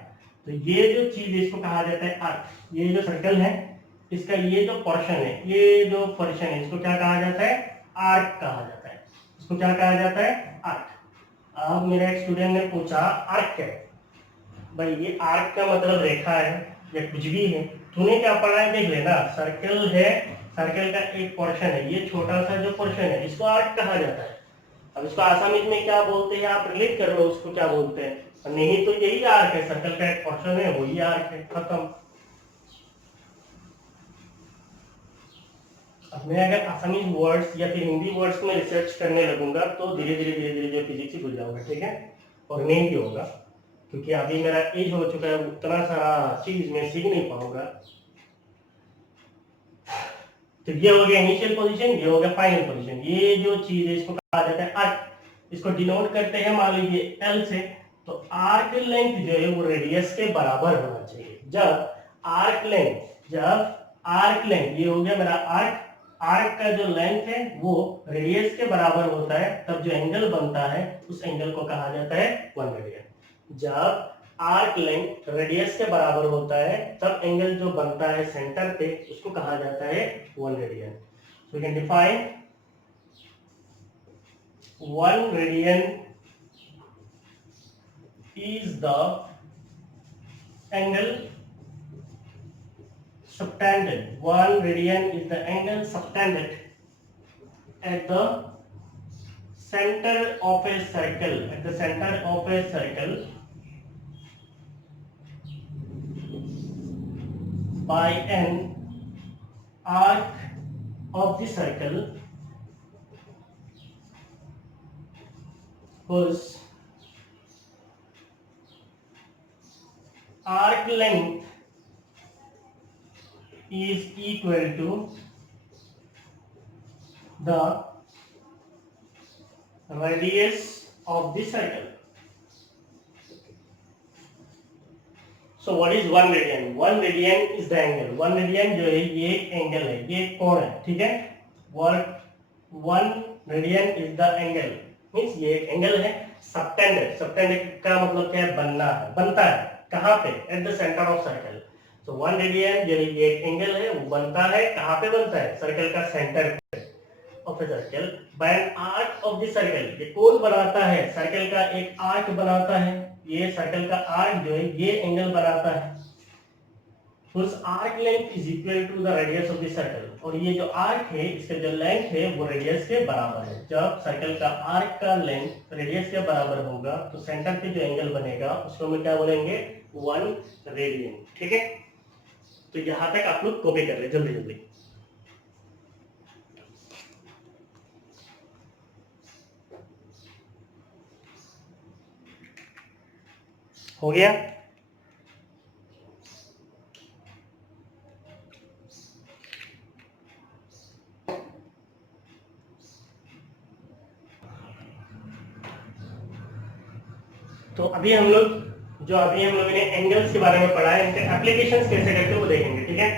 तो ये जो चीज इसको कहा जाता है आर्क। ये जो सर्कल है इसका ये जो पोर्शन है, ये जो पोर्शन है, इसको क्या कहा जाता है? आर्क कहा जाता है। इसको क्या कहा जाता है? आर्क। अब मेरा एक स्टूडेंट ने पूछा आर्क क्या है, भाई ये आर्क का मतलब रेखा है या कुछ भी है, तूने क्या पढ़ा है देख लेना। सर्कल है, सर्कल का एक पोर्शन है, ये छोटा सा जो पोर्शन है इसको आर्क कहा जाता है। अब इसको आसामीज में क्या बोलते हैं आप रिलेट कर लो उसको क्या बोलते हैं, नहीं तो यही आर्क है, सर्कल का एक पोर्शन है वही आर्क है, खत्म। अब मैं अगर आसामीज वर्ड्स या फिर हिंदी वर्ड्स में रिसर्च करने लगूंगा तो धीरे धीरे जो फिजिक्स ही भूल जाऊंगा, ठीक है, और नहीं भी होगा, क्योंकि अभी मेरा एज हो चुका है, उतना सारा चीज मैं सीख नहीं पाऊंगा। तो ये हो गया इनिशियल पोजीशन, ये हो गया फाइनल पोजीशन। ये जो चीज है इसको कहा जाता है आर्क, इसको डिनोट करते हैं मान लीजिए एल से। तो आर्क लेंथ जो है वो रेडियस के बराबर होना चाहिए। जब आर्क लेंथ ये हो गया मेरा आर्क, आर्क का जो लेंथ है वो रेडियस के बराबर होता है, तब जो एंगल बनता है उस एंगल को कहा जाता है 1 रेडियन। जब आर्क लेंथ रेडियस के बराबर होता है तब एंगल जो बनता है सेंटर पे उसको कहा जाता है 1 radian. So we can define 1 radian is the angle subtended. 1 radian is the angle subtended at the center of a circle. At the center of a circle by an arc of the circle whose arc length is equal to the radius of the circle. So what is 1 radian? 1 radian is the angle. 1 radian जो है ये एंगल है, ये कोण है, ठीक है। 1 radian is the angle, means ये एक एंगल है। सबटेंडेड, सबटेंडेड का मतलब क्या है, बनना है, बनता है कहाँ पे, at the centre of circle. तो 1 रेडियन जो ये एक एंगल है वो बनता है कहाँ पे, बनता है सर्कल का सेंटर पे of a circle by an arc of the circle. ये कौन बनाता है, सर्कल का एक आर्क बनाता है, ये सर्कल का आर्क जो है ये एंगल बनाता है। उस arc length is equal to the radius of the circle, और ये जो आर्क है इसका जो लेंथ है वो रेडियस के बराबर है। जब सर्कल का आर्क का लेंथ रेडियस के बराबर होगा तो सेंटर पे जो एंगल बनेगा उसको हम क्या बोलेंगे, 1 रेडियन, ठीक है। तो यहां तक आप लोग कॉपी कर ले जल्दी जल्दी। हो गया। तो अभी हम लोग ने एंगल्स के बारे में पढ़ा है, इनके एप्लीकेशंस कैसे करते हैं वो देखेंगे, ठीक है।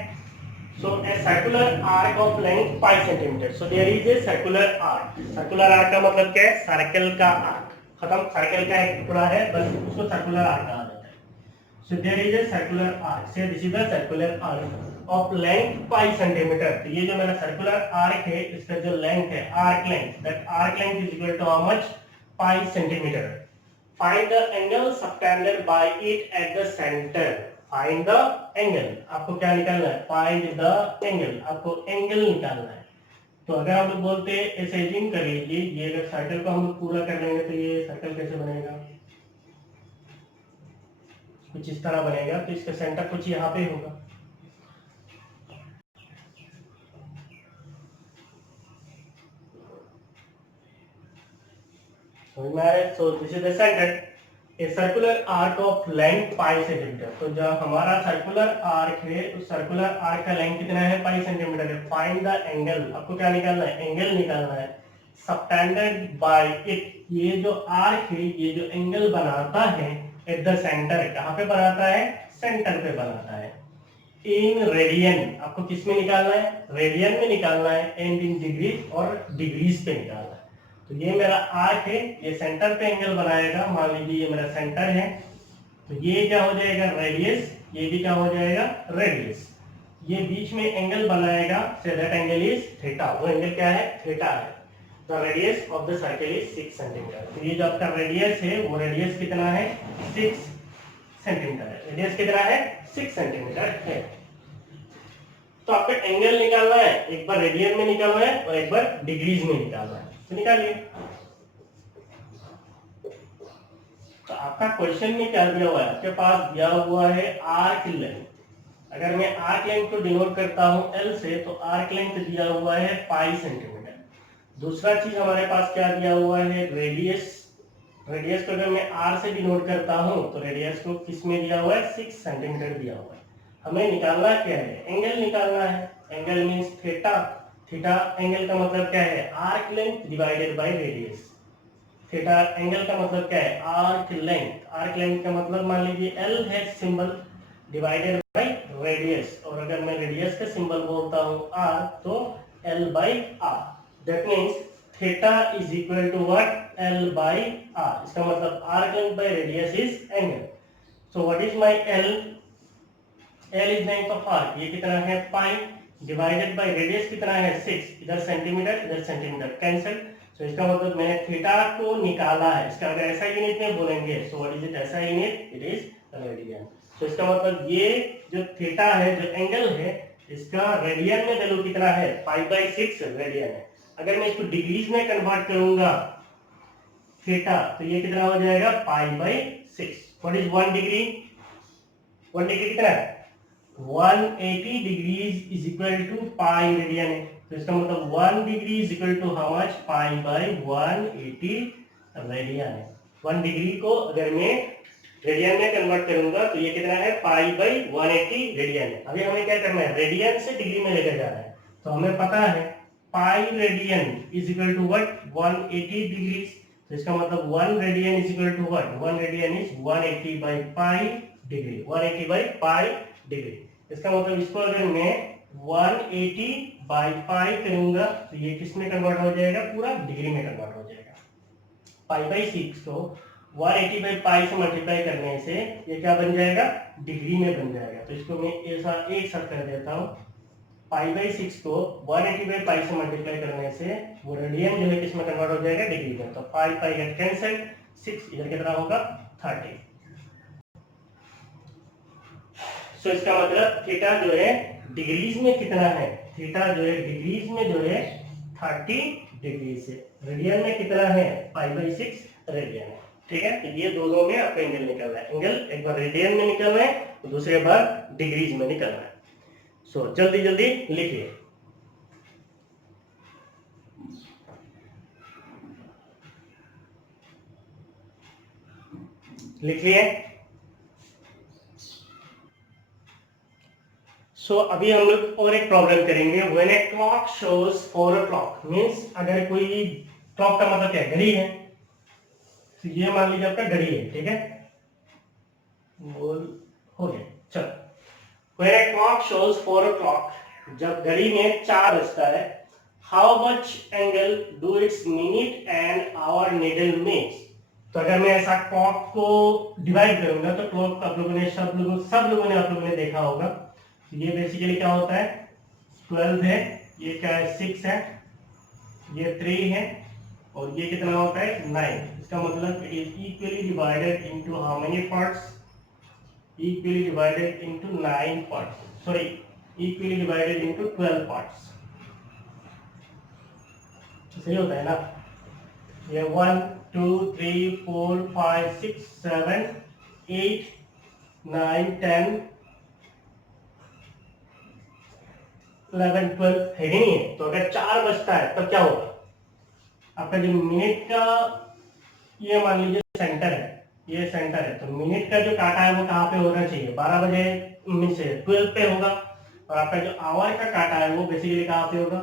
So a circular arc of length 5 centimetre. So there is a circular arc. Circular arc का मतलब क्या है, सर्कल का आर्क, खत्म, सर्कल का एक टुकड़ा है बस, उसको सर्कुलर आर्क कहा जाता है। So there is a circular arc, say this is the circular arc of length 5 centimetre. तो ये जो मेरा सर्कुलर आर्क है इसका जो लेंथ है, arc length, that arc length is equal to how much, 5 centimetre. Find the angle subtended by it at the center. Find the angle, आपको क्या निकालना है, find the angle, आपको एंगल निकालना है। तो अगर हम लोग बोलते हैं ऐसे एज्यूम कर लीजिए, ये अगर सर्कल को हम लोग पूरा कर लेंगे तो ये सर्कल कैसे बनेगा, कुछ इस तरह बनेगा। तो इसका सेंटर कुछ यहाँ पे होगा, so this is the center, a circular arc of length 5 centimetre. तो जो हमारा सर्कुलर आर्क है उस सर्कुलर आर्क का लेंथ कितना है, 5 सेंटीमीटर है। फाइंड द एंगल, आपको क्या निकालना है, एंगल निकालना है। सबटेंडेड बाय इट, ये जो आर्क है ये जो एंगल बनाता है एट द सेंटर, कहाँ पे बनाता है, सेंटर पे बनाता है। इन रेडियन, आपको किस में निकालना है, रेडियन में निकालना है, एंड इन डिग्री और डिग्रीज पे निकालना है। तो ये मेरा आर्क है, ये सेंटर पे एंगल बनाएगा, मान लीजिए ये मेरा सेंटर है, तो ये क्या हो जाएगा, रेडियस, ये भी क्या हो जाएगा, रेडियस। ये बीच में एंगल बनाएगा, say that angle is theta. वो एंगल क्या है, थीटा है। The radius of the circle is 6 centimetre. तो ये जो आपका रेडियस है वो रेडियस कितना है, 6 सेंटीमीटर है, रेडियस कितना है 6 सेंटीमीटर है। तो आपको एंगल निकालना है, एक बार रेडियन में निकालना है और एक बार डिग्रीज में निकालना है, तो निकालिए। तो आपका क्वेश्चन में क्या दिया हुआ है, आपके पास दिया हुआ है आर्क लेंथ। अगर मैं आर्क लेंथ को डिनोट करता हूं एल से, तो आर्क लेंथ दिया हुआ है पाई सेंटीमीटर। दूसरा चीज हमारे पास क्या दिया हुआ है, रेडियस। रेडियस को अगर मैं आर से डिनोट करता हूं, तो रेडियस को किस में दिया हुआ है 6 सेंटीमीटर दिया हुआ है। हमें निकालना क्या है, एंगल निकालना है। Angle means theta. Theta angle का मतलब क्या है, arc length divided by radius. Theta angle का मतलब क्या है, आर्क लेंथ। आर्क लेंथ का मतलब मान लीजिए एल है सिंबल, डिवाइडेड बाय रेडियस। और अगर मैं रेडियस का सिंबल बोलता हूं आर, तो l by r. That means theta is equal to what, l by r. इसका मतलब arc length by radius is angle. So what is my l, l is length of arc, ये कितना है पाई, डिवाइडेड बाय रेडियस कितना है 6, इधर सेंटीमीटर इधर सेंटीमीटर, कैंसिल। तो इसका मतलब मैंने थीटा को निकाला है। इसका अगर ऐसा यूनिट में बोलेंगे, सो व्हाट इज इट, ऐसा यूनिट, इट इज रेडियन। तो इसका मतलब ये जो थीटा है, जो एंगल है, इसका रेडियन में वैल्यू कितना है, पाई बाय 6 रेडियन है। अगर मैं इसको डिग्रीज में कन्वर्ट करूंगा थीटा, तो ये कितना हो जाएगा, pi by 6। What is 1 degree, 1 degree कितना है 180 degrees is equal to pi radian है। तो इसका मतलब 1 degree is equal to how much, pi by 180 radian है। 1 डिग्री को अगर मैं रेडियन में कन्वर्ट करूंगा, तो ये कितना है, पाई बाय 180 रेडियन है। अभी हमें क्या करना है, रेडियन से डिग्री में लेकर जाना है। तो हमें पता है pi radian is equal to what, 180 degrees. तो इसका मतलब 1 radian is equal to what, 1 radian is 180 by pi degree, 180 by pi degree. इसका मतलब इसको अगर मैं 180 बाई पाई करूंगा, तो ये किस में कन्वर्ट हो जाएगा, पूरा डिग्री में कन्वर्ट हो जाएगा। पाई बाई 6 को 180 बाई पाई से मल्टीप्लाई करने से ये क्या बन जाएगा, डिग्री में बन जाएगा। तो इसको मैं ऐसा एक साथ कर देता हूँ। पाई बाई 6 को 180 बाई पाई से मल्टीप्लाई करने से वो रेडियन जो है किस में कन्वर्ट हो जाएगा, डिग्री में। तो पाई पाई गेट कैंसिल, 6 इधर कितना होगा 30। तो इसका मतलब थीटा जो है डिग्रीज में कितना है, थीटा जो है डिग्रीज में जो है 30 डिग्री से, रेडियन में कितना है पाई बाई 6 रेडियन है। ठीक है, तो ये दोनों में आपका एंगल निकलना है। एंगल एक बार रेडियन में निकलना है, तो दूसरे बार डिग्रीज में निकलना है। सो जल्दी जल्दी लिखिए। लिख लिए। सो अभी हम लोग और एक प्रॉब्लम करेंगे। When a clock shows 4 o'clock means अगर कोई, क्लॉक का मतलब क्या है, घड़ी है। तो ये मान लीजिए आपका घड़ी है, ठीक है, बोल हो गया। चलो, when a clock shows 4 o'clock, जब घड़ी में 4 बजता है, how much angle do its minute and hour needle makes. तो अगर मैं ऐसा क्लॉक को डिवाइड करूंगा, तो क्लॉक आप लोगों ने सब लोगों ने आप लोगों ने देखा होगा। तो ये बेसिकली क्या होता है, 12 है, ये क्या है 6 है, ये 3 है, और ये कितना होता है 9। इसका मतलब it is equally divided into how many parts, equally divided into 9 parts, sorry equally divided into 12 parts. सही होता है ना, ये 1 2 3 4 5 6 7 8 9 10 11 12 है ही नहीं है। तो अगर 4 बजता है तब क्या होगा, आपका जो मिनट का, ये मान लीजिए सेंटर है, ये सेंटर है, तो मिनट का जो काटा है वो कहाँ पे होना चाहिए, 12 बजे में से 12 पे होगा। और आपका जो आवर का काटा है वो बेसिकली कहाँ पे होगा,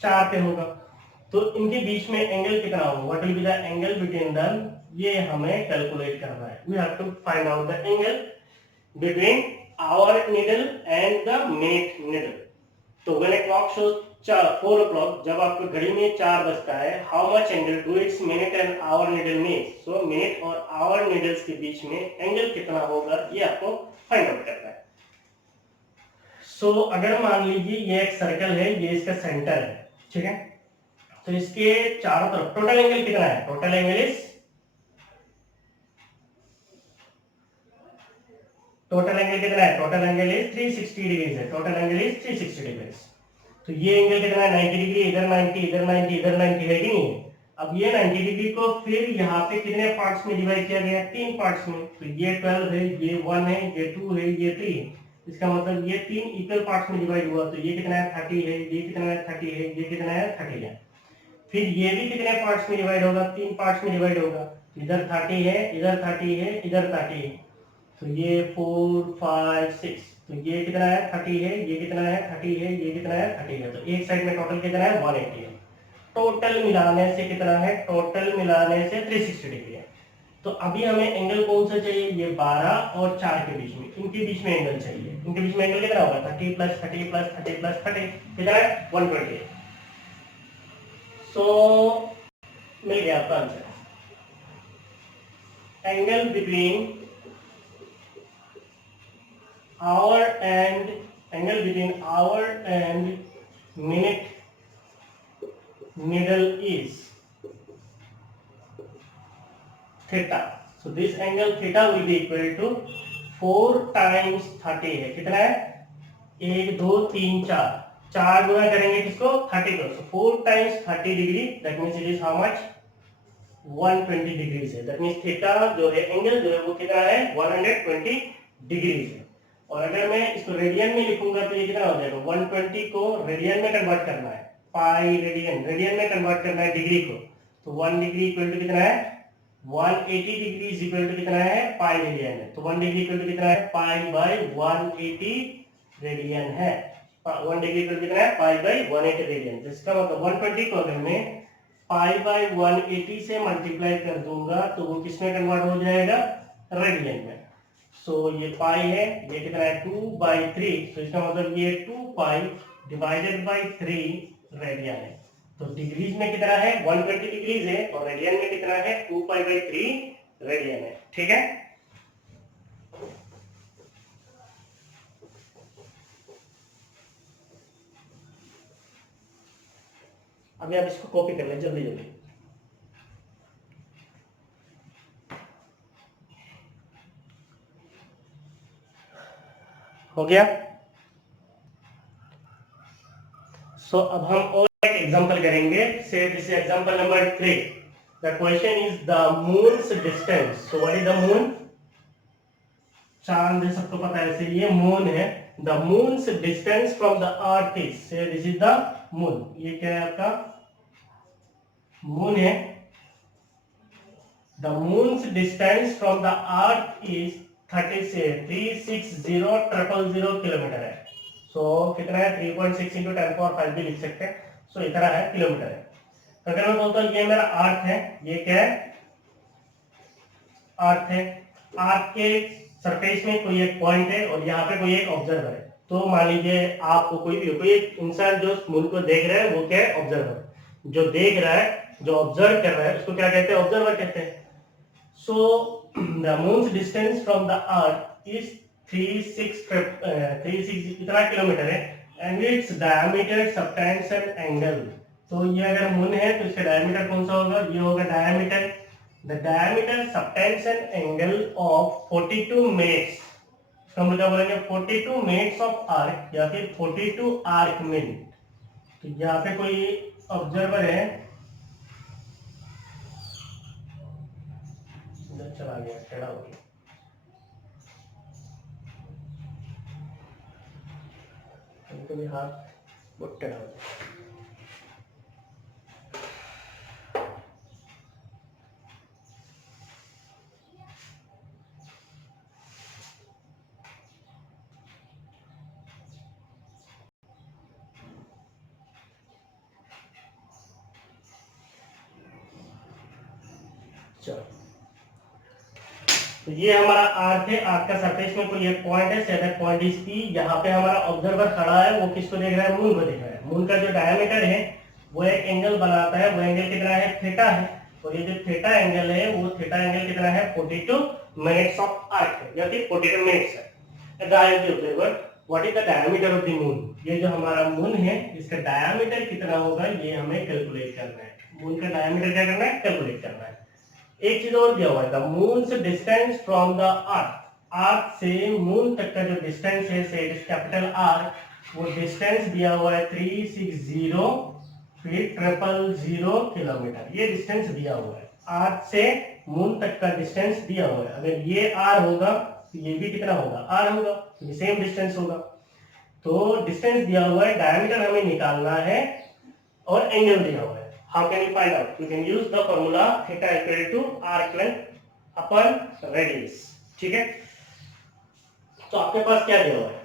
4 पे होगा। तो इनके बीच में एंगल कितना होगा, what will be the angle between them, ये हमें कैलकुलेट करना है। We have to find out the angle between our needle and the minute needle. तो when a clock shows 4 o'clock, जब आपको घड़ी में 4 बजता है, how much angle do its minute and hour needle makes. So minute और आवर नीडल्स के बीच में एंगल कितना होगा, ये आपको फाइंड आउट करना है। सो अगर मान लीजिए ये एक सर्कल है, ये इसका सेंटर है, ठीक है, तो इसके चारों तरफ टोटल एंगल कितना है, total angle is total angle कितना है, टोटल एंगल इज 360 डिग्रीज है, टोटल एंगल इज 360 डिग्रीज। तो ये एंगल कितना है 90 डिग्री, इधर 90, इधर 90, इधर 90 है कि नहीं है। अब ये 90 डिग्री को फिर यहाँ पे कितने पार्ट्स में डिवाइड किया गया है, 3 पार्ट्स में। तो ये 12 है, ये 1 है, ये 2 है, ये 3 है। इसका मतलब ये 3 इक्वल पार्ट्स में डिवाइड हुआ। तो ये कितना है 30 है, ये कितना है 30 है, ये कितना है 30 है। फिर ये भी कितने पार्ट्स में डिवाइड होगा, 3 पार्ट्स में डिवाइड होगा। इधर 30 है, इधर 30 है, इधर 30 है। तो ये 4 5 6, तो ये कितना है 30 है, ये कितना है 30 है, ये कितना है 30 है। तो एक साइड में टोटल कितना है 180 है। टोटल मिलाने से कितना है, टोटल मिलाने से 360 डिग्री है। तो अभी हमें एंगल कौन सा चाहिए, ये 12 और 4 के बीच में, इनके बीच में एंगल चाहिए। इनके बीच में एंगल कितना होगा 30 प्लस 30 प्लस 30 प्लस 30 कितना है 120। सो मिल गया आपका answer. Angle between hour and angle between hour and minute needle is theta. So this angle theta will be equal to 4 times 30 है, कितना है 1 2 3 4, 4 गुना करेंगे किसको 30 को। So 4 times 30 degree, that means it is how much 120 degrees है। that means थीटा जो है एंगल जो है वो कितना है 120 डिग्रीज है। और अगर मैं इसको रेडियन में लिखूंगा तो ये कितना हो जाएगा, 120 को रेडियन में कन्वर्ट करना है, पाई रेडियन, रेडियन में कन्वर्ट करना है डिग्री को। तो 1 डिग्री इक्वल टू कितना है 180 डिग्री इक्वल टू कितना है पाई रेडियन है। तो 1 डिग्री इक्वल टू कितना है पाई बाय 180 रेडियन है। 1 डिग्री इक्वल टू कितना है पाई बाय 180 रेडियन। जिसका मतलब 120 को अगर मैं पाई बाय 180 से मल्टीप्लाई कर दूंगा तो वो किसमें कन्वर्ट हो जाएगा, रेडियन में। सो ये पाई है, ये कितना है 2/3। तो इसका मतलब ये 2 पाई डिवाइडेड बाय 3 रेडियन है। तो डिग्रीज में कितना है 120 डिग्रीज है और रेडियन में कितना है 2 पाई बाय 3 रेडियन है। ठीक है, अभी आप इसको कॉपी कर लें जल्दी जल्दी। हो गया। सो अब हम और एक एग्जांपल करेंगे। से this example number 3। The question is the moon's distance. So what is the moon, चांद सबको पता है, से ये मून है। The moon's distance from the earth is, से दिस इज द मून। ये क्या है आपका मून है। The moon's distance from the earth is 360,000 kilometre है। सो कितना है 3.6 इंटू 10⁵ भी लिख सकते हैं। सो इतना है किलोमीटर है। तो अगर मैं बोलता हूँ ये मेरा अर्थ है, ये क्या है अर्थ है। अर्थ के सरफेस में कोई एक पॉइंट है और यहाँ पे कोई एक ऑब्जर्वर है। तो मान लीजिए आपको कोई भी कोई एक इंसान जो मून को देख रहा है वो क्या है ऑब्जर्वर। जो देख रहा है, जो ऑब्जर्व कर रहा है उसको क्या कहते हैं, ऑब्जर्वर कहते हैं। So the moon's distance from the earth is 36 इतना किलोमीटर है and its diameter, subtends and angle। तो ये अगर मून है तो इसका डायमीटर कौन सा होगा, ये होगा diameter. the diameter, subtends and angle of 42 minutes। हम क्या बोलेंगे 42 minutes of arc या फिर 42 arc minute। तो यहाँ पे कोई ऑब्जर्वर है, चला गया टेढ़ा हो गया। कभी हाथ बहुत टेढ़ा हो गया। चलो, तो ये हमारा आर्क है। आर्क का सरफेस में कोई एक पॉइंट है, say that point is P. यहाँ पे हमारा ऑब्जर्वर खड़ा है, वो किसको देख रहा है, मून को देख रहा है। मून का जो डायमीटर है वो एक एंगल बनाता है, वो एंगल कितना है थीटा है। और ये जो थीटा एंगल है वो थीटा एंगल कितना है 42 मिनट्स ऑफ आर्क है या फिर 42 मिनट्स है। What is the diameter of the moon. ये जो हमारा मून है इसका डायमीटर कितना होगा ये हमें कैलकुलेट करना है। मून का डायमीटर क्या करना है, कैलकुलेट करना है। एक चीज और दिया हुआ है, the moon's distance from the earth. Earth से मून तक का जो डिस्टेंस है से इट इज कैपिटल आर, वो डिस्टेंस दिया हुआ है 360 फीट 000 किलोमीटर। ये डिस्टेंस दिया हुआ है, अर्थ से मून तक का डिस्टेंस दिया हुआ है। अगर ये आर होगा तो ये भी कितना होगा, आर होगा, तो सेम डिस्टेंस होगा। तो डिस्टेंस दिया हुआ है, डायमीटर हमें निकालना है और एंगल दिया हुआ है। How can you find out? You can use the formula theta equal to arc length upon radius. ठीक है, तो आपके पास क्या दिया हुआ है?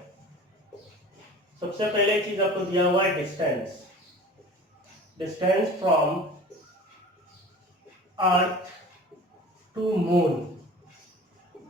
सबसे पहले चीज आपको दिया हुआ है distance, distance from earth to moon.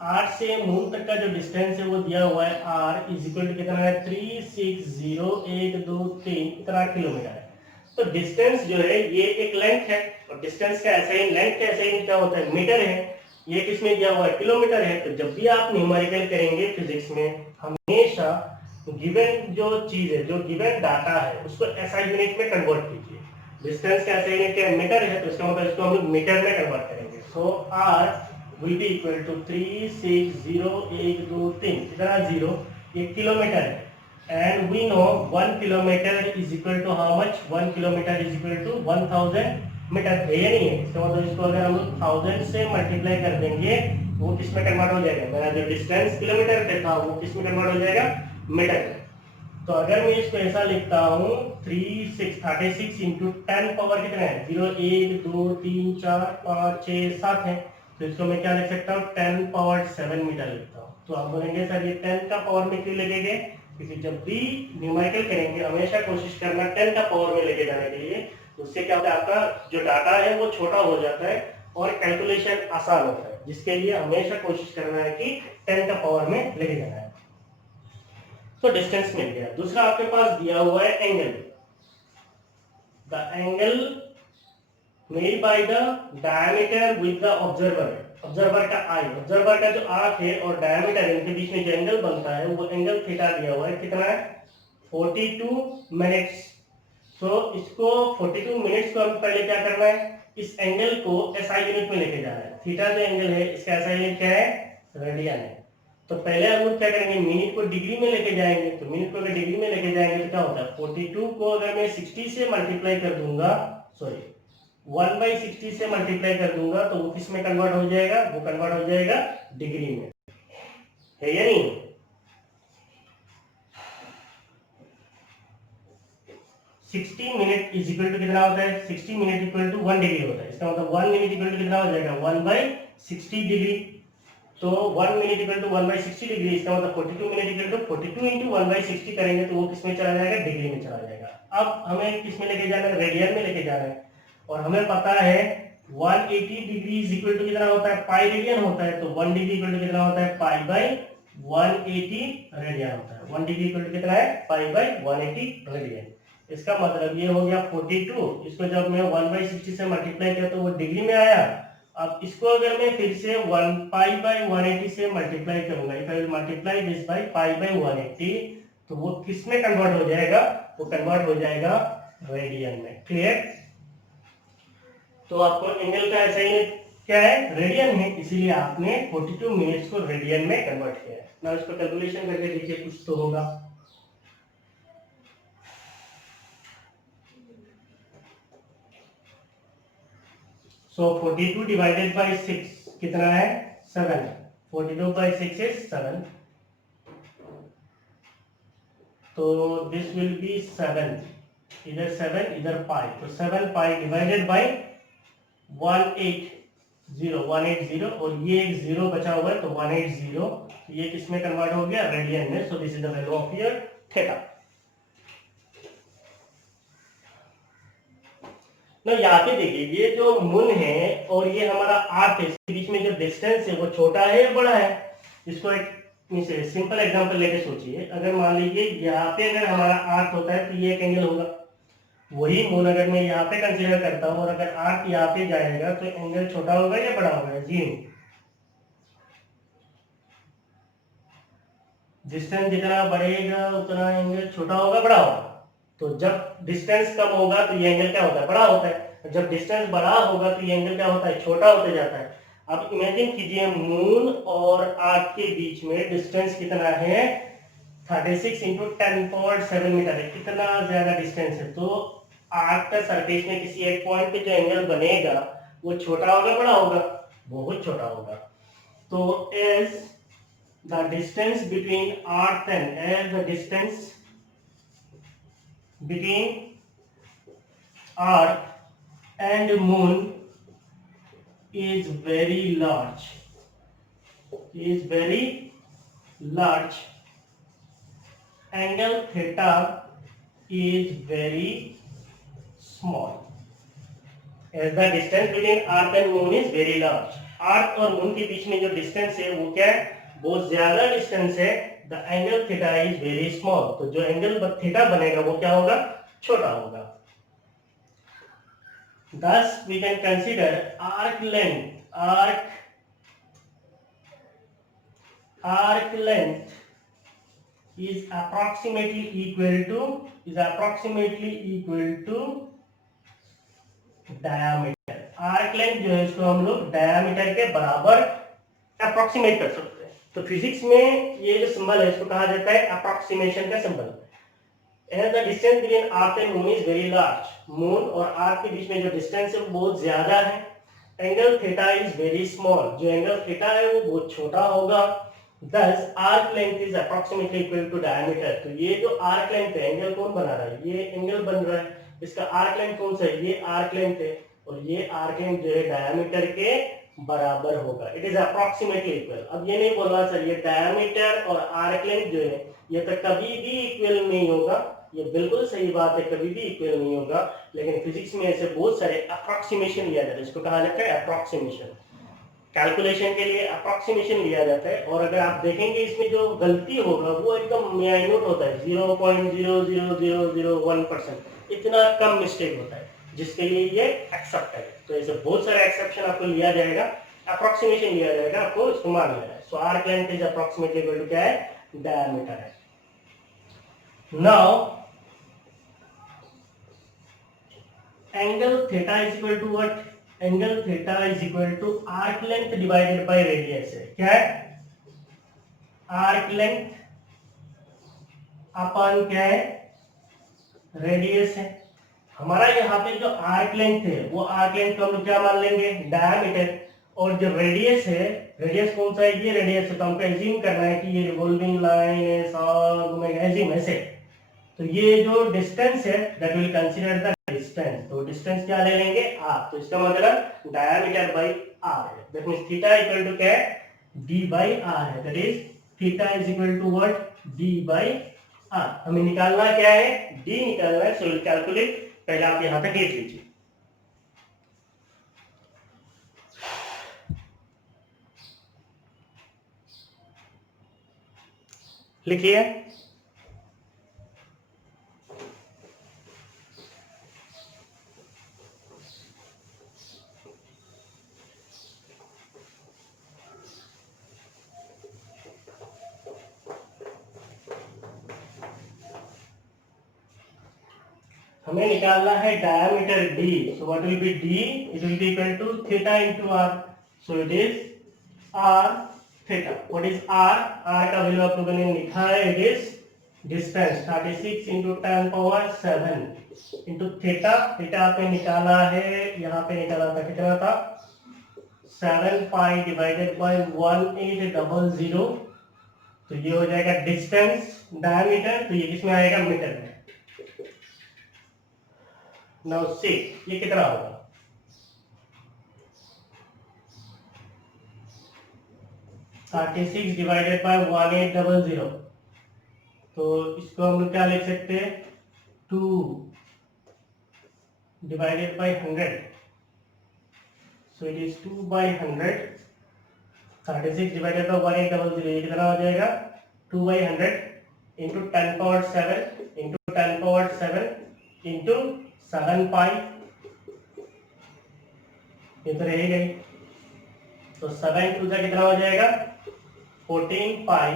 Earth से मून तक का जो डिस्टेंस है वो दिया हुआ है, r इज इक्वल टू कितना है, 360,123 इतना किलोमीटर है। तो डिस्टेंस जो है ये एक लेंथ है, और डिस्टेंस का ऐसा ही लेंथ का ऐसा ही क्या होता है, मीटर है। ये किसमें दिया हुआ है, किलोमीटर है। तो जब भी आप न्यूमेरिकल करेंगे फिजिक्स में, हमेशा गिवन जो चीज है, जो गिवन डाटा है, उसको ऐसा यूनिट में कन्वर्ट कीजिए। डिस्टेंस का ऐसा यूनिट क्या, मीटर है, तो इसका मतलब इसको हम लोग मीटर में कन्वर्ट करेंगे। सो r will be equal to 360,123 कितना 0, ये किलोमीटर है। And we know 1 kilometre is equal to how much, 1 kilometre is equal to 1000 metre है या नहीं है? इसका मतलब इसको अगर हम लोग 1000 से मल्टीप्लाई कर देंगे वो किस में कन्वर्ट हो जाएगा, मेरा जो डिस्टेंस किलोमीटर पे था वो किस में कन्वर्ट हो जाएगा, मीटर में। तो अगर मैं इसको ऐसा लिखता हूँ 36 इंटू 10 पावर कितना है, 0 1 2 3 4 5 6 7 है। तो इसको मैं क्या लिख सकता हूँ, 10 पावर 7 मीटर लिखता हूँ। तो आप बोलेंगे सर ये 10 का पावर में क्यों लगेंगे, क्योंकि जब भी न्यूमेरिकल करेंगे हमेशा कोशिश करना 10 का पावर में लेके जाने के लिए। उससे क्या होता है, आपका जो डाटा है वो छोटा हो जाता है और कैलकुलेशन आसान होता है, जिसके लिए हमेशा कोशिश करना है कि 10 का पावर में लेके जाना है। तो डिस्टेंस मिल गया। दूसरा आपके पास दिया हुआ है angle, the angle made by the diameter with the observer. Observer का आई, ऑब्जर्वर का जो आंख है और डायमीटर, इनके बीच में जो एंगल बनता है वो एंगल थीटा दिया हुआ है। कितना है, 42 मिनट्स। तो इसको 42 मिनट्स को हम पहले क्या करना है, इस एंगल को एसआई यूनिट में लेके जाना है। थीटा जो एंगल है इसका एसआई यूनिट क्या है, रेडियन है। तो पहले हम लोग क्या करेंगे, मिनट को डिग्री में लेके जाएंगे। तो मिनट को अगर डिग्री में लेके जाएंगे तो क्या होता है, 42 को अगर मैं 60 से मल्टीप्लाई कर दूंगा, सॉरी 1/60 से मल्टीप्लाई कर दूंगा तो वो किस में कन्वर्ट हो जाएगा, वो कन्वर्ट हो जाएगा डिग्री में, है या नहीं? 60 मिनट इज इक्वल टू कितना होता है, 60 मिनट इक्वल टू 1 डिग्री होता है। इसका मतलब 1 मिनट इक्वल टू कितना हो जाएगा, 1/60 डिग्री। तो 1 मिनट इक्वल टू 1/60 डिग्री, इसका मतलब 42 मिनट इक्वल टू 42 इंटू 1/60 करेंगे तो वो किसमें चला जाएगा, डिग्री में चला जाएगा। अब हमें किसमें लेके जाना है, रेडियन में लेके जाना है। और हमें पता है 180 डिग्री इज इक्वल टू कितना होता है, पाई रेडियन होता है। तो 1 डिग्री इक्वल टू कितना होता है, पाई बाय 180 रेडियन होता है। 1 डिग्री इक्वल टू कितना है, पाई बाय 180 रेडियन। इसका मतलब ये हो गया 42। इसको जब मैं 1/60 से मल्टीप्लाई किया तो वो डिग्री में आया। अब इसको अगर मैं फिर से 1 पाई बाय 180 से मल्टीप्लाई करूंगा, if I will multiply this by pi by 180 तो वो किस में कन्वर्ट हो जाएगा, वो कन्वर्ट हो जाएगा रेडियन में। क्लियर? तो आपको एंगल का ऐसा ही क्या है, रेडियन है, इसीलिए आपने 42 मिनट्स को रेडियन में कन्वर्ट किया है ना। इसको कैलकुलेशन करके देखिए, कुछ तो होगा। सो 42 डिवाइडेड बाय 6 कितना है, 7। 42 बाय 6 इज 7। तो दिस विल बी 7, इधर 7 इधर पाई, तो 7 पाई डिवाइडेड बाय 180 और ये एक 0 बचा हुआ है तो 180। तो ये किसमें कन्वर्ट हो गया, रेडियन में। सो this is the value of your theta. ना यहाँ पे देखिए, ये जो मून है और ये हमारा अर्थ है, इसके बीच में जो डिस्टेंस है वो छोटा है या बड़ा है? इसको एक सिंपल एग्जांपल लेके सोचिए। अगर मान लीजिए यहाँ पे अगर हमारा अर्थ होता है तो ये एक एंगल होगा। वही मून अगर मैं यहाँ पे कंसीडर करता हूँ और अगर अर्थ यहाँ पे जाएगा तो एंगल छोटा होगा या बड़ा होगा? जी, डिस्टेंस जितना बढ़ेगा उतना एंगल छोटा होगा, बड़ा होगा। तो जब डिस्टेंस कम होगा तो ये एंगल क्या होता है, बड़ा होता है। जब डिस्टेंस बड़ा होगा तो ये एंगल क्या होता है, छोटा होते जाता है। अब इमेजिन कीजिए मून और अर्थ के बीच में डिस्टेंस कितना है, 36 इंटू 10⁻7 मीटर है, कितना ज्यादा डिस्टेंस है। तो अर्थ का सरफेस में किसी एक पॉइंट पे जो एंगल बनेगा वो छोटा होगा बड़ा होगा, बहुत छोटा होगा। तो as the distance between earth and as the distance between earth and moon is very large, angle theta is very small as the distance between earth and moon is very large। अर्थ और मून के बीच में जो डिस्टेंस है वो क्या है, बहुत ज्यादा डिस्टेंस है। The angle theta is very small, तो जो एंगल थीटा बनेगा वो क्या होगा, छोटा होगा। Thus we can consider arc length is approximately equal to diameter। Arc length जो है इसको हम लोग डायमीटर के बराबर अप्रोक्सीमेट कर सकते हैं। तो फिजिक्स में ये जो सिंबल है इसको कहा जाता है अप्रोक्सीमेशन का symbol. As the distance between Earth and Moon is very large, moon और अर्थ के बीच में जो डिस्टेंस है वो बहुत ज्यादा है। Angle theta is very small, जो एंगल थीटा है वो बहुत छोटा होगा। Thus arc length is approximately equal to diameter। तो ये जो आर्क लेंथ है, एंगल कौन बना रहा है, ये एंगल बन रहा है, इसका आर्क लेंथ कौन सा है, ये आर्क लेंथ है, और ये आर्क लेंथ जो है डायमीटर के बराबर होगा। It is approximately equal. अब ये नहीं बोलना चाहिए डायमीटर और आर्क लेंथ जो है ये तो कभी भी इक्वल नहीं होगा, ये बिल्कुल सही बात है, कभी भी इक्वल नहीं होगा। लेकिन फिजिक्स में ऐसे बहुत सारे अप्रोक्सीमेशन लिया जाता है, इसको कहा जाता है अप्रोक्सीमेशन। कैलकुलेशन के लिए अप्रोक्सीमेशन लिया जाता है, और अगर आप देखेंगे इसमें जो गलती होगा वो एकदम माइन्यूट होता है, 0.00001%, इतना कम मिस्टेक होता है, जिसके लिए ये एक्सेप्ट है। तो ऐसे बहुत सारे एक्सेप्शन आपको लिया जाएगा, अप्रोक्सीमेशन लिया जाएगा, आपको इसको मान लेना है। So arc length is approximately equal to क्या है, डायमीटर है। Now angle theta is equal to what? Angle theta is equal to arc length divided by radius है। क्या है, arc length अपन क्या है, रेडियस है। हमारा यहाँ पे जो आर्क लेंथ है वो आर्क लेंथ को हम लोग क्या मान लेंगे, डायमीटर। और जो रेडियस है, रेडियस कौन सा है, ये रेडियस है, तो हमको एज्यूम करना है कि ये रिवॉल्विंग लाइन है, एज्यूम ऐसे। तो ये जो डिस्टेंस है that will consider the distance, तो डिस्टेंस क्या ले लेंगे, आर। तो इसका मतलब डायमीटर बाई आर है। That means theta equal to क्या है, डी बाई आर है। That is theta is equal to what, D by R. हमें निकालना क्या है, डी निकालना है। सो विल कैलकुलेट, पहले आप यहां पे लिख लीजिए। लिखिए, हमें निकालना है diameter d। So what will be d, it will be equal to theta into r। So it is r theta. What is r, r का वैल्यू आप लोगों ने लिखा है, it is distance 36 into 10⁻7 into theta. Theta आपने निकाला है, यहाँ पे निकाला था, कितना था, 7 पाई डिवाइडेड बाय 1800। तो ये हो जाएगा डिस्टेंस, डायमीटर, तो ये किसमें आएगा, मीटर में। नाउ सी ये कितना होगा, 36 डिवाइडेड बाय 1800। तो इसको हम लोग क्या लिख सकते हैं, 2 divided by 100। So it is 2 by 100। 36 divided by 1800, ये कितना हो जाएगा, 2 by 100 into 10⁻7 into 10⁻7 into 7 pi, ये तो रह गई। तो 7 टू जा कितना हो जाएगा, 14 पाई,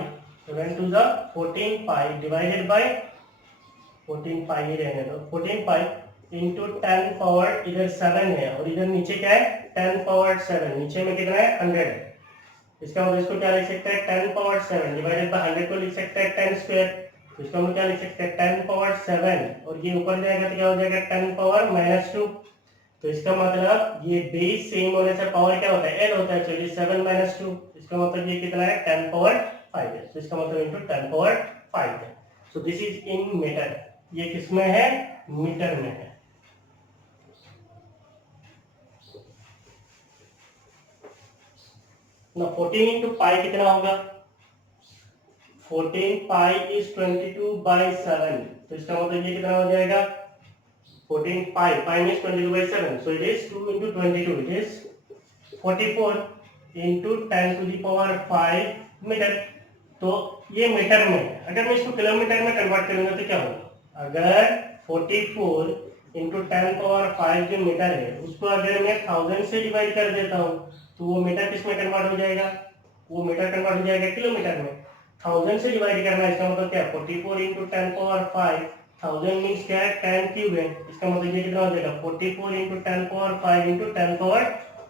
7 टू जा 14 पाई डिवाइडेड बाय 14 पाई, ही रहने दो, 14 पाई इंटू 10 पावर इधर 7 है और इधर नीचे क्या है 10 पावर 7, नीचे में कितना है 100 है। इसका मतलब इसको क्या लिख सकते हैं 10 पावर 7 डिवाइडेड बाय 100 को लिख सकते हैं 10 स्क्वायर। तो इसका मतलब क्या लिख सकते हैं 10 पावर 7 और ये ऊपर जाएगा तो क्या हो जाएगा 10 पावर -2। तो इसका मतलब ये बेस सेम होने से पावर क्या होता है n होता है, चलिए 7 - 2, इसका मतलब ये कितना है 10 पावर 5 है। तो इसका मतलब इनटू 10 पावर 5 है। So this is in metre, ये किसमें है मीटर में है। ना 14 इंटू पाई कितना होगा 14 पाई इज 22/7। तो इसका मतलब ये कितना हो जाएगा 14 pi pi means 22/7, so it is 2 into 22, it is 44 into 10 to the power 5 metre. तो ये मीटर में है। अगर मैं इसको किलोमीटर में कन्वर्ट करूंगा तो क्या होगा, अगर 44 into 10 पावर 5 जो मीटर है उसको अगर मैं 1000 से डिवाइड कर देता हूँ तो वो मीटर किस में कन्वर्ट हो जाएगा, वो मीटर कन्वर्ट हो जाएगा किलोमीटर में। 1000 से डिवाइड करना है, इसका मतलब क्या है 44 into 10 पावर 5, 1000 मींस क्या है 10 क्यूब है। इसका मतलब ये कितना हो जाएगा 44 into 10 पावर 5 into 10 पावर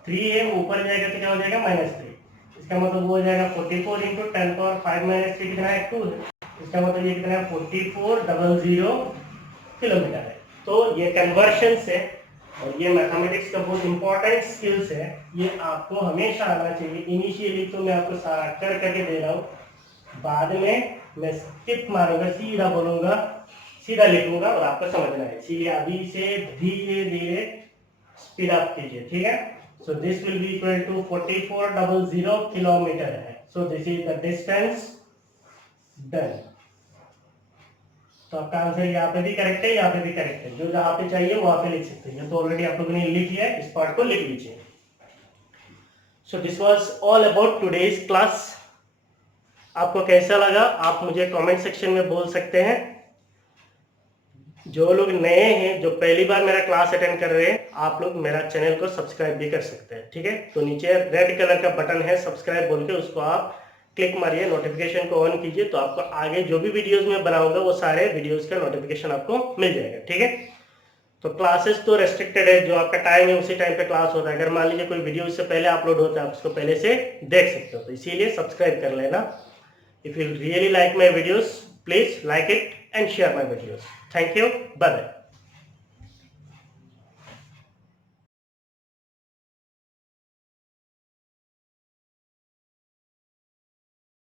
3 है, ऊपर जाएगा तो क्या हो जाएगा -3। इसका मतलब वो हो जाएगा 44 into 10 पावर 5 - 3 कितना है 2 है। इसका मतलब ये कितना है 4400 किलोमीटर है। तो ये कन्वर्शन से और ये मैथमेटिक्स का बहुत इंपॉर्टेंट स्किल्स है, ये आपको हमेशा आना चाहिए। इनिशियली तो मैं आपको सारा कर करके दे रहा हूँ, बाद में मैं स्किप मारूंगा, सीधा बोलूंगा, सीधा लिखूंगा और आपको समझना है, इसीलिए अभी से धीरे धीरे स्पीड अप कीजिए, ठीक है। So this will be equal to 4400 kilometre है। So this is the distance done. तो आपका आंसर यहाँ पे भी करेक्ट है, यहाँ पे भी करेक्ट है, जो जहाँ पे चाहिए वहां पे लिख सकते हैं। तो ऑलरेडी आप लोगों ने लिख लिया है, इस पार्ट को लिख लीजिए। So this was all about today's class. आपको कैसा लगा आप मुझे कमेंट सेक्शन में बोल सकते हैं। जो लोग नए हैं, जो पहली बार मेरा क्लास अटेंड कर रहे हैं, आप लोग मेरा चैनल को सब्सक्राइब भी कर सकते हैं, ठीक है। तो नीचे रेड कलर का बटन है सब्सक्राइब बोल के, उसको आप क्लिक मारिए, नोटिफिकेशन को ऑन कीजिए, तो आपको आगे जो भी वीडियोस मैं बनाऊंगा वो सारे वीडियोस का नोटिफिकेशन आपको मिल जाएगा, ठीक है। तो क्लासेस तो रेस्ट्रिक्टेड है, जो आपका टाइम है उसी टाइम पे क्लास होता है। अगर मान लीजिए कोई वीडियो इससे पहले अपलोड होता है आप उसको पहले से देख सकते हो, तो इसीलिए सब्सक्राइब कर लेना। If you really like my videos, please like it and share my videos. Thank you. Bye bye.